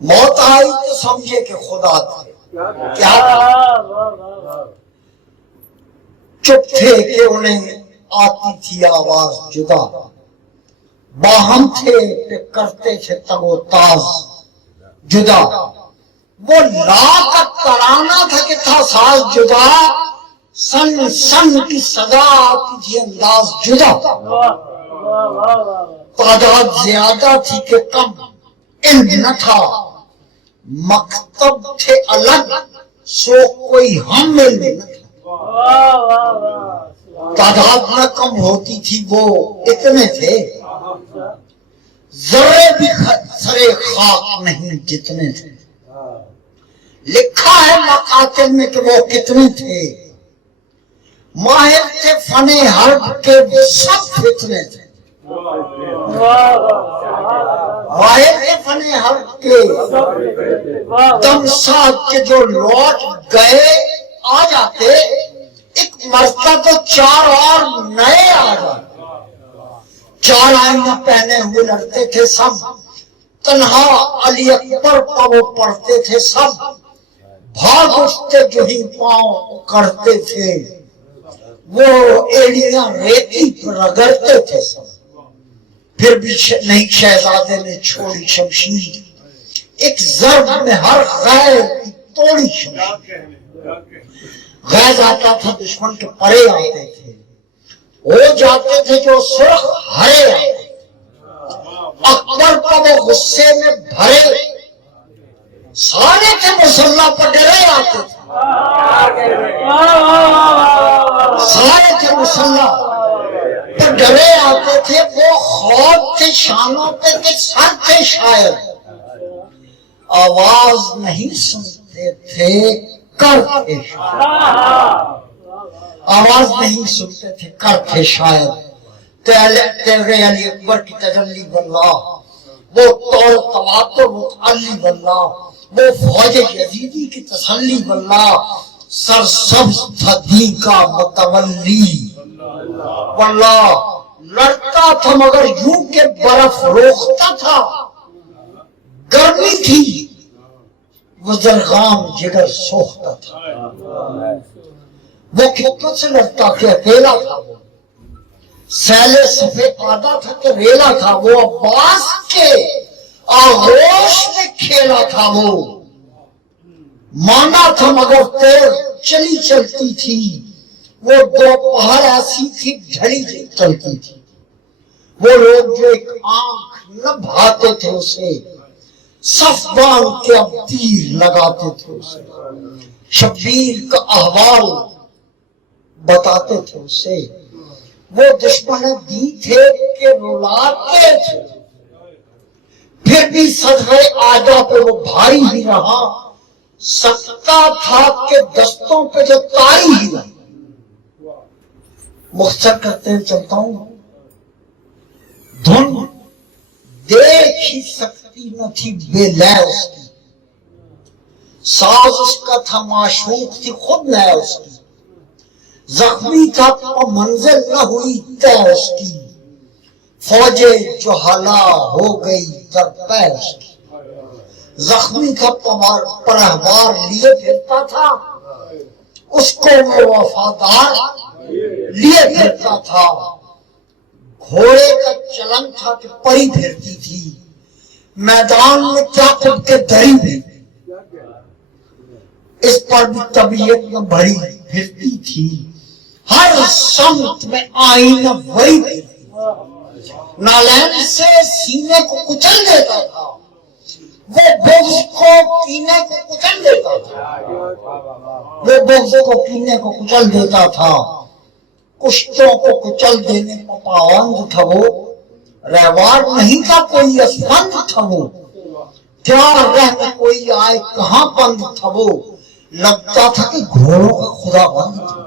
موت آئی تو سمجھے کہ خدا تھے، کیا چپ تھے کہ انہیں آتی تھی آواز جدا، باہم تھے کہ کرتے تھے تگ و تاز جدا، وہ لا کا ترانہ تھا کہ تھا ساز جدا، سن سن کی صدا آتی تھی انداز جدا، تعداد زیادہ تھی کہ کم علم نہ تھا، مکتب تھے الگ سو کوئی ہم علم نہ تھا، تعداد نہ کم ہوتی تھی وہ اتنے تھے، ذرے بھی سرے خاک نہیں جتنے تھے، لکھا ہے مقاتل میں کہ وہ کتنے تھے، ماہر تھے فن حرب کے سب فتنے تھے، ماہر تھے فن حرب کے دم ساتھ کے جو لوٹ گئے آ جاتے، ایک مرتبہ تو 4 اور نئے آ جاتے، 4 آئینہ پہنے ہوئے لڑتے تھے سب، تنہا علی اکبر پر وہ پڑھتے تھے سب، بھاگ اٹھتے جو ہی پاؤں کرتے تھے، وہ ایڑیاں ریتی پر رگڑتے تھے سب، پھر بھی نہیں شہزادے نے چھوڑی شمشیر، ایک ضرب میں ہر غیر کی توڑی شمشیر، غیظ آتا تھا دشمن کے پرے آتے تھے، ہو جاتے تھے جو سرخ ہرے آتے تھے، اکبر پر وہ غصے میں بھرے سارے کے مسلح پر ڈرے آتے تھے، سارے کے مسلح پر ڈرے آتے تھے، وہ خوف تھے شانوں پہ کہ سر تھے شاید، آواز نہیں سنتے تھے کر تھے شاید، آواز نہیں سنتے تھے کر تھے شاید، تیرے علی اکبر کی تجلی واللہ، وہ طول تواتر متعلی واللہ، وہ فوج یزیدی کی تسلی واللہ، سرسبز تھا دین کا متولی واللہ، لڑتا تھا مگر یوں کہ برف روکتا تھا، گرمی تھی وہ زرغام جگر سوکھتا تھا، وہ کتوں سے لڑتا کہ اکیلا تھا، وہ سیلے سفید آدھا تھا کہ ریلا تھا، وہ عباس کے آغوش میں کھیلا تھا، وہ مانا تھا مگر تیر چلی چلتی تھی، وہ دوپہر ایسی تھی ڈھلی چلتی تھی، وہ لوگ جو ایک آنکھ نہ بھاتے تھے اسے، صف باندھ کے اب تیر لگاتے تھے اسے، شبیر کا احوال بتاتے تھے اسے، وہ دشمن دی تھے کہ رلاتے تھے، پھر بھی صدر آجا پہ وہ بھاری ہی رہا، سکتا تھا کہ دستوں پہ جو تاری ہی رہا، مختصر کرتے چلتا ہوں، دھن دیکھ ہی سکتی نہ تھی بے لے اس کی، ساز اس کا تھا معشوق تھی خود لے اس کی، زخمی تھا تو منزل نہ ہوئی طے اس کی، فوجیں جو ہلا ہو گئی در پے اس کی، زخمی تھا پرہوار لیے پھرتا تھا، اس کو وہ وفادار لیے پھرتا تھا، گھوڑے کا چلن تھا کہ پری پھرتی تھی، میدان میں کیا خود کے دری بھی، اس پر بھی طبیعت میں بڑی پھرتی تھی، ہر سمت میں آئینہ وہی پھرتی، نالین سے سینے کو کچل دیتا تھا، وہ بغض کو کینے کو کچل دیتا تھا، وہ بغض کو کینے کو کچل دیتا تھا، کشتوں کو کچل دینے کو پابند تھا، وہ رہوار نہیں تھا کوئی اسفند تھا، وہ تیار رہنے کوئی آئے کہاں بند تھا، وہ لگتا تھا کہ گھوڑوں کا خدا بند تھا،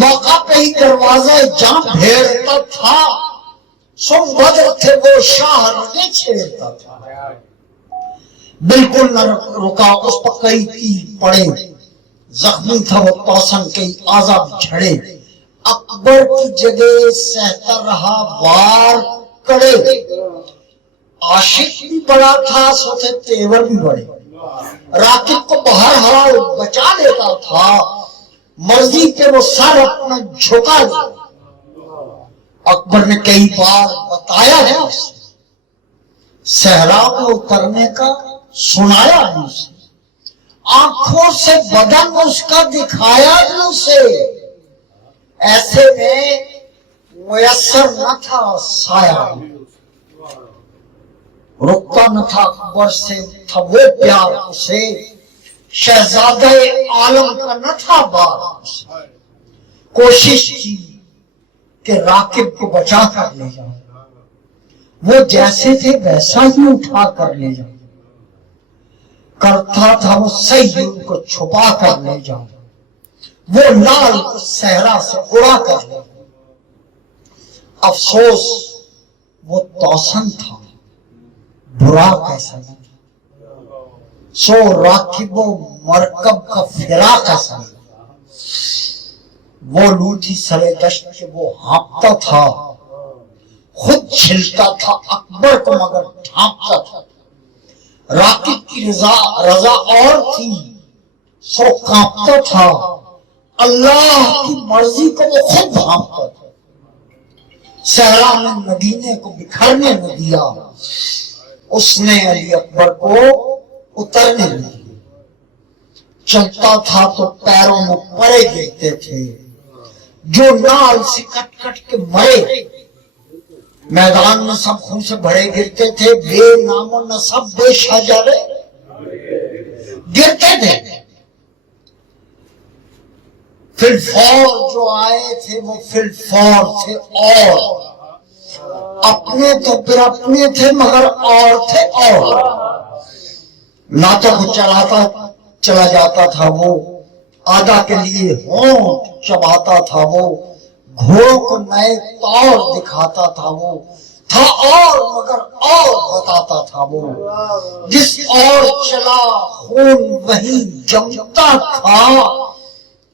موقع پہ ہی دروازہ جان بھیڑتا تھا، سن بدر تھے وہ شاہ رگے چھیڑتا تھا، بالکل نہ رکا اس پر کئی تیر پڑے، زخمی تھا وہ توسن کئی آزاد جھڑے، اکبر کی جگہ سہتا رہا وار کڑے، عاشق بھی بڑا تھا سوتے تیور بھی بڑے، راکب کو بہر حال بچا لیتا تھا، مرضی پہ وہ سر اپنا جھکا دیتا، اکبر نے کئی بار بتایا ہے اسے، صحرا میں اترنے کا سنایا ہے اسے، آنکھوں سے بدن اس کا دکھایا ہے اسے، ایسے میں میسر نہ تھا سایہ، رکتا نہ تھا اکبر سے تھا وہ پیار اسے، شہزادہ عالم کا نہ تھا بار اسے، کوشش کی کہ راکب کو بچا کر لے جاؤ، وہ جیسے تھے ویسا ہی اٹھا کر لے جاؤ، کرتا تھا وہ صحیح ان کو چھپا کر لے جاؤ، وہ لال کو صحرا سے اڑا کر لے. افسوس وہ توسن تھا، برا کیسا نہیں. سو راکب و مرکب کا فراق کیسا نہیں. وہ لوٹھی سرے دشت کے وہ ہانپتا تھا، خود چھلتا تھا اکبر کو مگر ڈھانپتا تھا. راکب کی رضا اور تھی، سو کانپتا تھا. اللہ کی مرضی کو وہ خود بھانپتا تھا. صحرا میں مدینے کو بکھرنے نہ دیا، اس نے علی اکبر کو اترنے نہ دیا. چلتا تھا تو پیروں میں پڑے گرتے تھے، جو نال سے کٹ کٹ کے مرے. میدان میں سب خون سے بھرے گرتے تھے، بے نام و نسب بے شجرے گرتے تھے. فی الفور جو آئے تھے وہ فی الفور تھے، اور اپنے تو پھر اپنے تھے مگر اور تھے. اور نہ تو وہ چلا جاتا تھا، وہ آدھا کے لیے ہونٹ چباتا تھا، وہ گھوڑوں کو نئے طور دکھاتا تھا. وہ تھا اور مگر اور بتاتا تھا. وہ جس اور چلا خون وہی جمتا تھا.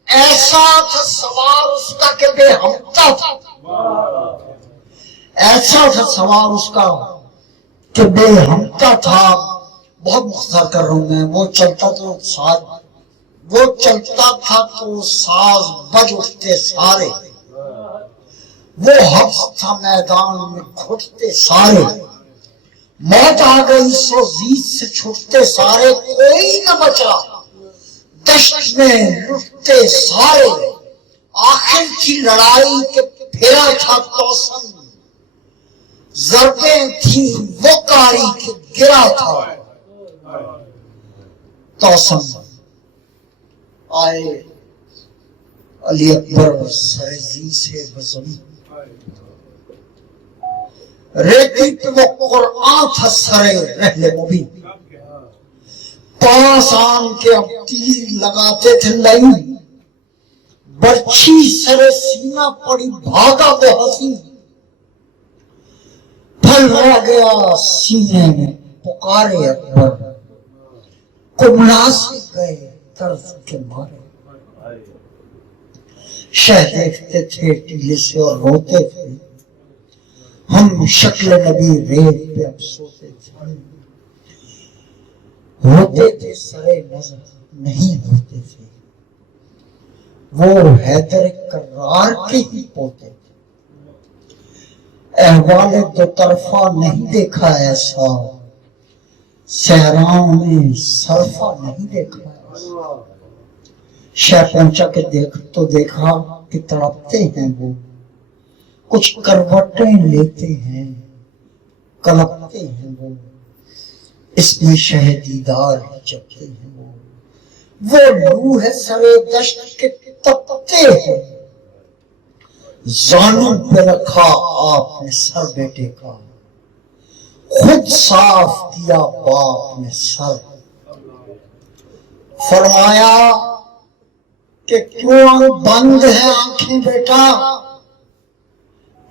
ایسا تھا سوار اس کا کہ بے ہمتا تھا. ایسا تھا سوار اس کا کہ بے ہمتا تھا. بہت مختصر کر رہا ہوں میں. وہ چلتا تھا تو ساز بج اٹھتے سارے. وہ حبس تھا میدان میں گھٹتے سارے. موت آ گئی سو زید سے چھٹتے سارے. کوئی نہ بچا دشت میں لٹتے سارے. آخر کی لڑائی کے پھیرا تھا توسن، ضربیں تھی وہ کاری کے گرا تھا توسن. آئے علی اکبر سرزی سے بزم، ریتی پہ وہ قرآن تھا سرے رہلے مبین. پاس آن کے اب تیر لگاتے تھے نہیں، برچھی سرے سینہ پڑی بھاگا وہ حسین. پھل رہ گیا سینے میں پکارے اکبر، کملا سے گئے طرف کے مارے. شہ دیکھتے تھے ٹیلے سے اور روتے تھے، ہم شکل نبی ریت پہ اب سوتے تھے. ہوتے تھے سرے نظر نہیں ہوتے تھے، وہ حیدر کرار کے ہی پوتے تھے. احوال دو طرفہ نہیں دیکھا ایسا، صحراؤں میں صرفہ نہیں دیکھا ایسا. شہ پہنچا کہ دیکھا کہ تڑپتے ہیں وہ، کچھ کروٹیں لیتے ہیں کلپتے ہیں وہ. اس میں شہ دیدار جبتے ہیں وہ لو ہے سرے دشت کے تپتے ہیں. زانوں پہ رکھا آپ نے سر بیٹے کا، خود صاف کیا باپ نے سر. فرمایا کہ کیوں بند ہے آنکھیں بیٹا،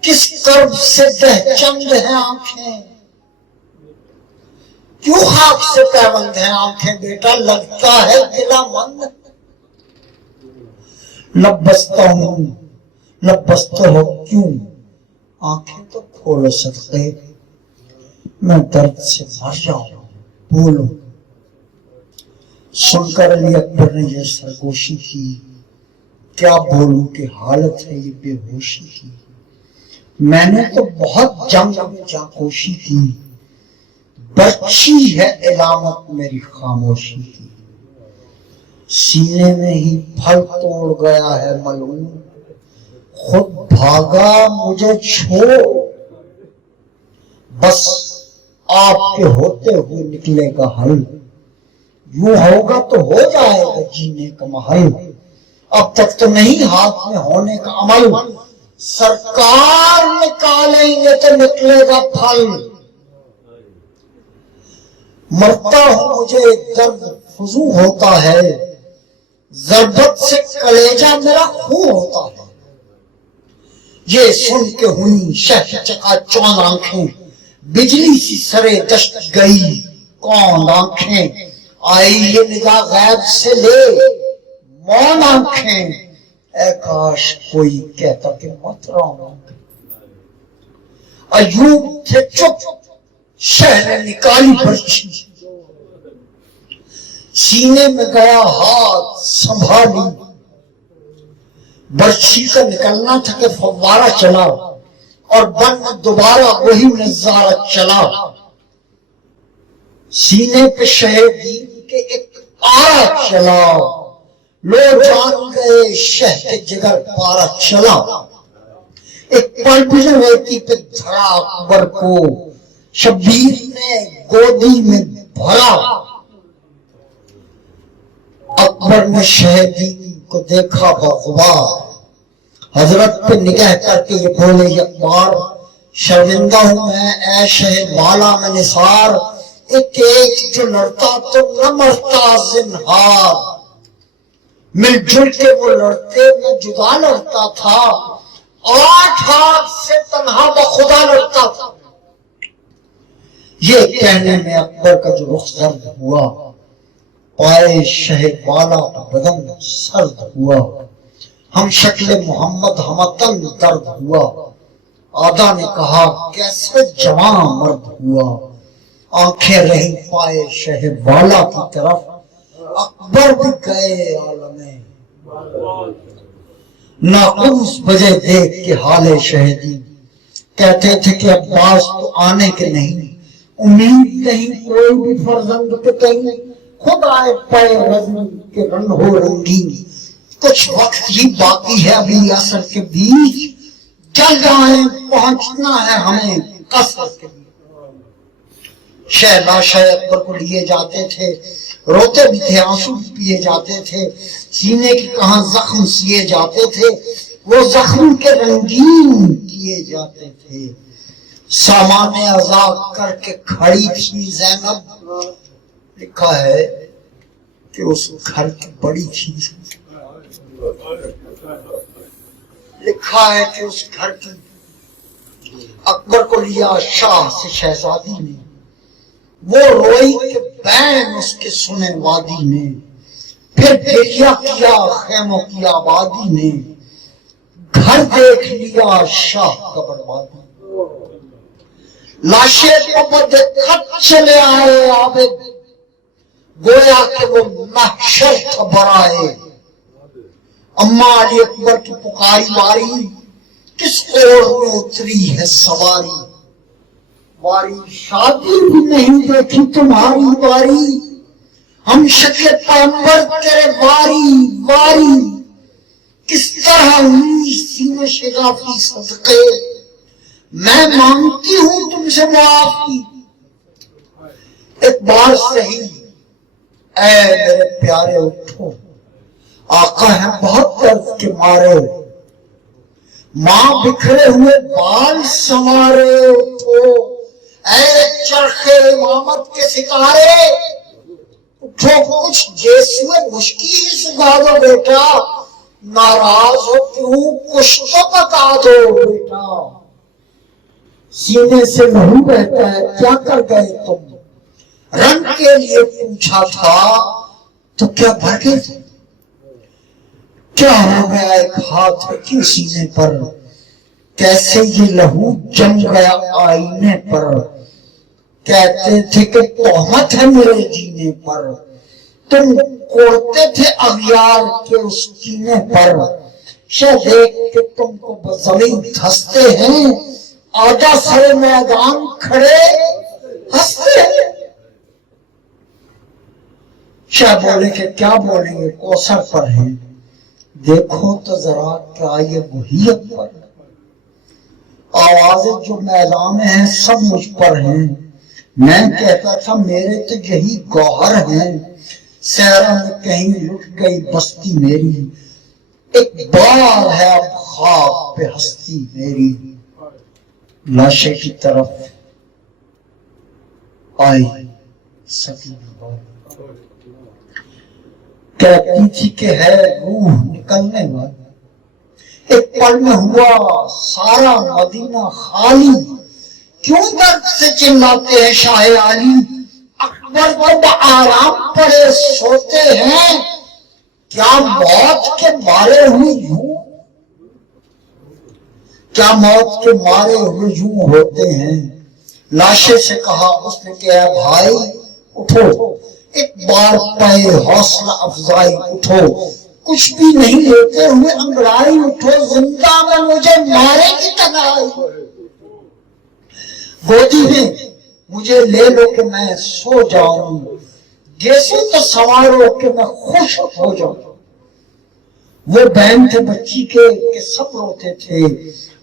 کس کرب سے بہچند ہیں آنکھیں. کیوں خاک سے پیوند ہیں آنکھیں بیٹا، لگتا ہے دلا مند. لب بستہ ہو کیوں، آنکھیں تو کھولو صدقے، میں درد سے مر جاؤں بولو. سن کر علی اکبر نے یہ سرگوشی کی، کیا بولوں کہ حالت ہے یہ بے ہوشی کی. میں نے تو بہت جنگ میں جاکوشی کی، بچی ہے علامت میری خاموشی کی. سینے میں ہی پھل توڑ گیا ہے ملعون، خود بھاگا مجھے چھوڑ. بس آپ کے ہوتے ہوئے نکلے گا حل، یوں ہوگا تو ہو جائے گا جینے کا محل. اب تک تو نہیں ہاتھ میں ہونے کا عمل، سرکار نکالیں گے تو نکلے گا پھل. مرتا ہوں مجھے درد فزوں ہوتا ہے، ضربت سے کلیجہ میرا خون ہوتا ہے۔ یہ سن کے ہوئی شہ چکا چوند آنکھیں، بجلی سی سرے دشت گئی کون آنکھیں، آئی یہ نگاہ غیب سے لے مون آنکھیں، اے کاش کوئی کہتا کہ مت رہو۔ ایوب تھے چپ، شہ نے نکالی برچھی، سینے میں گیا ہاتھ سنبھالی، برچھی کا نکلنا تھا کہ فوارہ چلا اور بن میں دوبارہ وہی نظارہ چلا، سینے پہ شہید کے ایک آرہ چلا، لو جان گئے شہ کے جگر پارا چلا، ایک پلپن ویتی پہ دھرا اکبر کو، شبیر نے گودی میں بھرا، اکبر نے شہید کو دیکھا بغبار، حضرت پہ نگاہ کر کے یہ بولے یک بار، شرمندہ ہوں میں اے شہد والا میں نثار، ایک ایک جو لڑتا تو نہ مرتا زنہار، مل جل کے وہ لڑتے میں جدا لڑتا تھا، 8 ہاتھ سے تنہا بخدا لڑتا تھا۔ یہ کہنے میں اکبر کا جو رخ زرد ہوا، پائے شہد والا بدن سرد ہوا، ہم شکل محمد ہمتن درد ہوا، آدھا نے کہا کیسے جوان مرد ہوا، آنکھیں رہی پائے شہد والا کی طرف، اکبر بھی گئے عالم ناقوس بجے دیکھ کے حال شہدی، کہتے تھے کہ عباس تو آنے کے نہیں، امید نہیں کوئی بھی فرزند پہ کہیں، خود آئے پائے رزم کے رنگ ہو رنگین، کچھ وقت ہی باقی ہے ابھی اثر کے بیچ، چل جائیں پہنچنا ہے ہمیں قصر کے بیچ۔ شہ لاشہ اکبر کو لیے جاتے تھے، روتے بھی تھے آنسو بھی پیے جاتے تھے، سینے کے کہاں زخم سیے جاتے تھے، وہ زخم کے رنگین کیے جاتے تھے، سامان عذاب کر کے کھڑی تھی زینب، لکھا ہے کہ اس گھر کی بڑی تھی، لکھا ہے کہ اس گھر کی، اکبر کو لیا شاہ سے شہزادی نے، وہ روئی کہ بین اس کے سنے وادی نے، پھر دیکھیا کیا خیموں کی آبادی نے، گھر دیکھ لیا شاہ کا بربادی، لاشے کو بد خط چلے آئے عابد، گویا کہ وہ محشر تھا برائے، اماں علی اکبر کی پکاری واری، کس اوڑ میں اتری ہے سواری، واری شادی بھی نہیں دیکھی تمہاری واری، ہم شکل پیغمبر تیرے واری واری، کس طرح ہوئی سینہ شگافی صدقے، میں مانگتی ہوں تم سے معافی، ایک بار صحیح اے میرے پیارے اٹھو، آقا ہے بہت درد کے مارے، ماں بکھرے ہوئے بال سنوارے اٹھو، اے چرخے امامت کے ستارے اٹھو، کچھ جیسوے مشکی سکھا دو بیٹا، ناراض ہو کیوں کچھ تو بتا دو بیٹا، سینے سے لہو بہتا ہے کیا کر گئے تم، رنگ کے لیے پوچھا تھا تو کیا بھر گئے تھے، کیا ہو گیا ایک ہاتھ کیوں سینے پر، کیسے یہ لہو جم گیا آئینے پر، کہتے تھے کہ تہمت ہے میرے جینے پر، تم کوڑتے تھے اغیار کے اس کینے پر، شہ دیکھ کہ تم کو بزمین دھستے ہیں، آجا سر میدان کھڑے ہنستے ہیں، شاہ بولے کہ کیا بولیں گے کوثر پر ہیں، دیکھو تو ذرا کیا یہ وہی اکبر، آوازیں جو میدان میں ہیں سب مجھ پر ہیں، میں کہتا تھا میرے تو یہی گوہر ہیں، سہرا میں کہیں لٹ گئی بستی میری، ایک بار ہے اب خواب پہ ہستی میری، لاشے کی طرف آئی سکینہ بار، کہتی تھی کہ ہے روح نکلنے والا، ایک پل میں ہوا سارا مدینہ خالی، کیوں درد سے چلاتے ہیں شاہ علی؟ اکبر جب آرام پڑے سوتے ہیں، کیا موت کے مارے ہوئے یوں، کیا موت کے مارے ہوئے یوں ہوتے ہیں؟ لاشے سے کہا اس نے کہ اے بھائی اٹھو، ایک بار پائے حوصلہ افزائی، اٹھو، کچھ بھی نہیں لیتے ہوئے انگڑائی، اٹھو، زندہ میں مجھے مارے گی تنہائی، گودی میں مجھے لے لو کہ میں سو جاؤں، جیسے تو سوارو کہ میں خوش ہو جاؤں۔ وہ بہن تھے بچی کے کہ سب روتے تھے،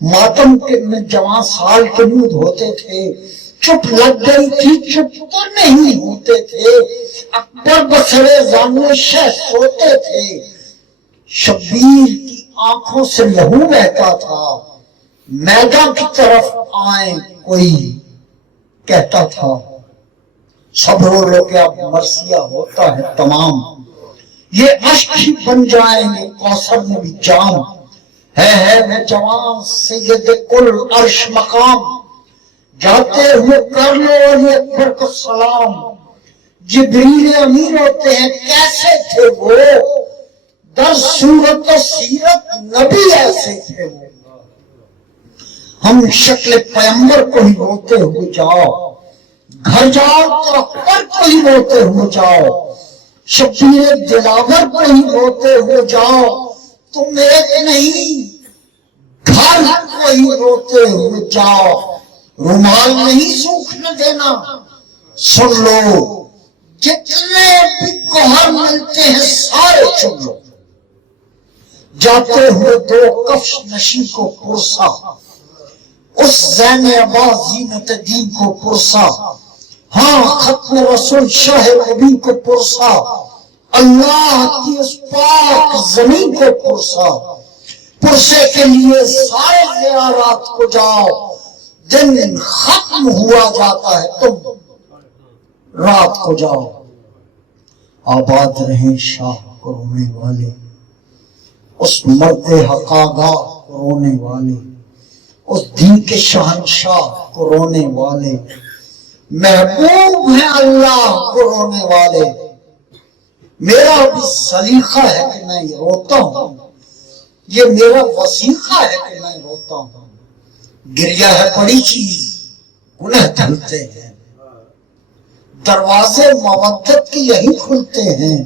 ماتم کے میں جوان سال کے نود ہوتے تھے، چپ لگ گئی تھی چپ تو نہیں ہوتے تھے، اکبر بسرے زانو شہ سوتے تھے، شبیر کی آنکھوں سے لہو بہتا تھا، میدان کی طرف آئیں کوئی کہتا تھا، سب رو لو کہ اب مرثیہ ہوتا ہے تمام، یہ عشق ہی بن جائیں گے کوثر میں بھی جام، ہے میں جوان سید کل عرش مقام، جاتے ہوئے کر لو علی اکبر کو سلام، جبریل امین ہوتے ہیں کیسے تھے وہ، در صورت و سیرت نبی ایسے تھے وہ، ہم شکل پیغمبر کو ہی روتے ہوئے جاؤ، گھر جاؤ تو اکبر کو ہی روتے ہوئے جاؤ، شبیر دلاور کو ہی روتے ہوئے جاؤ، تم ایک نہیں گھر کو ہی روتے ہوئے جاؤ، رومال نہیں سوکھنے دینا، سن لو جتنے بھی گوہر ملتے ہیں سارے چن لو، جاتے ہوئے دو کفش نشی کو پرسا، اس زین ابا زینت دین کو پرسا، ہاں ختم رسول شاہ نبی کو پرسا، اللہ کی اس پاک زمین کو پرسا، پرسے کے لیے سارے زیارات کو جاؤ، دن ختم ہوا جاتا ہے تم رات کو جاؤ، آباد رہیں شاہ کو رونے والے، اس مرد حقاگاہ کو رونے والے، اس دین کے شہنشاہ کو رونے والے، محبوب ہیں اللہ کو رونے والے، میرا بھی سلیقہ ہے کہ میں یہ روتا ہوں، یہ میرا وسیقہ ہے کہ میں روتا ہوں، گریہ ہے بڑی چیز گنہ دھلتے ہیں، دروازے مودت کی یہی کھلتے ہیں،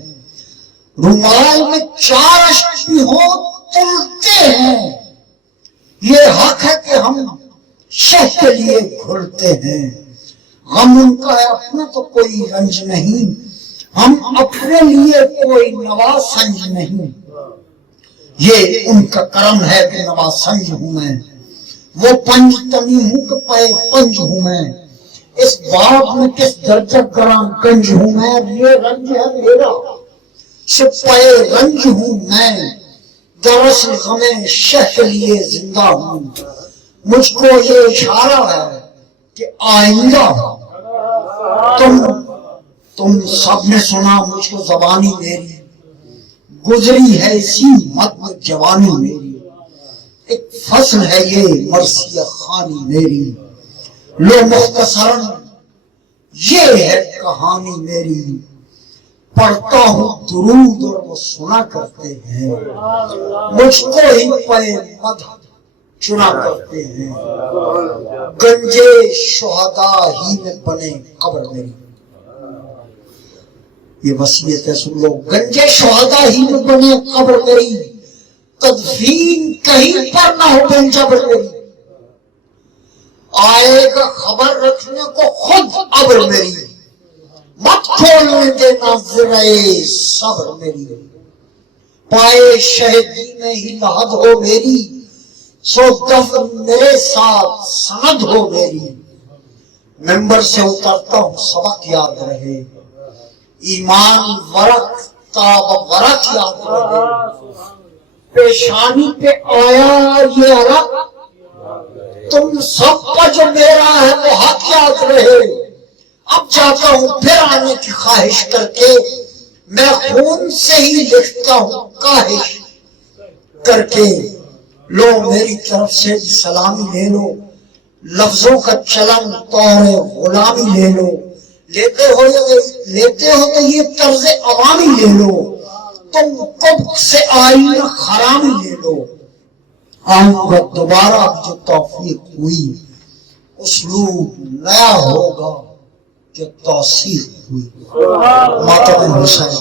رومال میں چار اشک بھی ہوں تلتے ہیں، یہ حق ہے کہ ہم شہ کے لیے گھلتے ہیں، غم ان کا ہے اپنا تو کوئی رنج نہیں، ہم اپنے لیے کوئی نوا سنج نہیں، یہ ان کا کرم ہے کہ نوا سنج ہوں میں، وہ پنج تنی ہوں کہ پائے پنج ہوں میں، اس باب میں کس درجہ گران گنج ہوں میں، یہ رنج ہے میرا سپائے رنج ہوں میں، دراصل غم شہ کے لیے زندہ ہوں، مجھ کو یہ اشارہ ہے کہ آئندہ تم سب نے سنا، مجھ کو زبانی میری گزری ہے اسی مت میں جوانی میری، ایک فصل ہے یہ مرثیہ خانی میری، لو مختصراً یہ ہے کہانی میری، پڑھتا ہوں درود اور وہ سنا کرتے ہیں، مجھ کو ہی پے مدح چنا کرتے ہیں، گنجے شہداء ہی میں بنے قبر میری، یہ وصیت ہے سن لو، گنجے شہداء ہی میں بنے قبر میری، تدفین کہیں پر نہ ہو بن جبر میری، آئے گا خبر رکھنے کو خود ابر میری، مت کھولنے دینا ذرائع صبر میری، پائے شہدی میں ہی لحد ہو میری، سو دفن میرے ساتھ سند ہو میری، ممبر سے اترتا ہوں سبق یاد رہے، ایمان ورق تاب ورق یاد رہے، پیشانی پہ آیا یہ عرق، تم سب کا جو میرا ہے وہ حق یاد رہے، اب چاہتا ہوں پھر آنے کی خواہش کر کے، میں خون سے ہی لکھتا ہوں کاہش کر کے، لو میری طرف سے بھی سلامی لے لو، لفظوں کا چلن طور غلامی لے لو، لیتے ہو تو یہ طرز عوامی لے لو، تم کب سے آئینہ خرامی لے لو، آؤں گا دوبارہ جو توفیق ہوئی، اسلوب نیا ہوگا جو توصیف ہوئی۔ ماتم حسین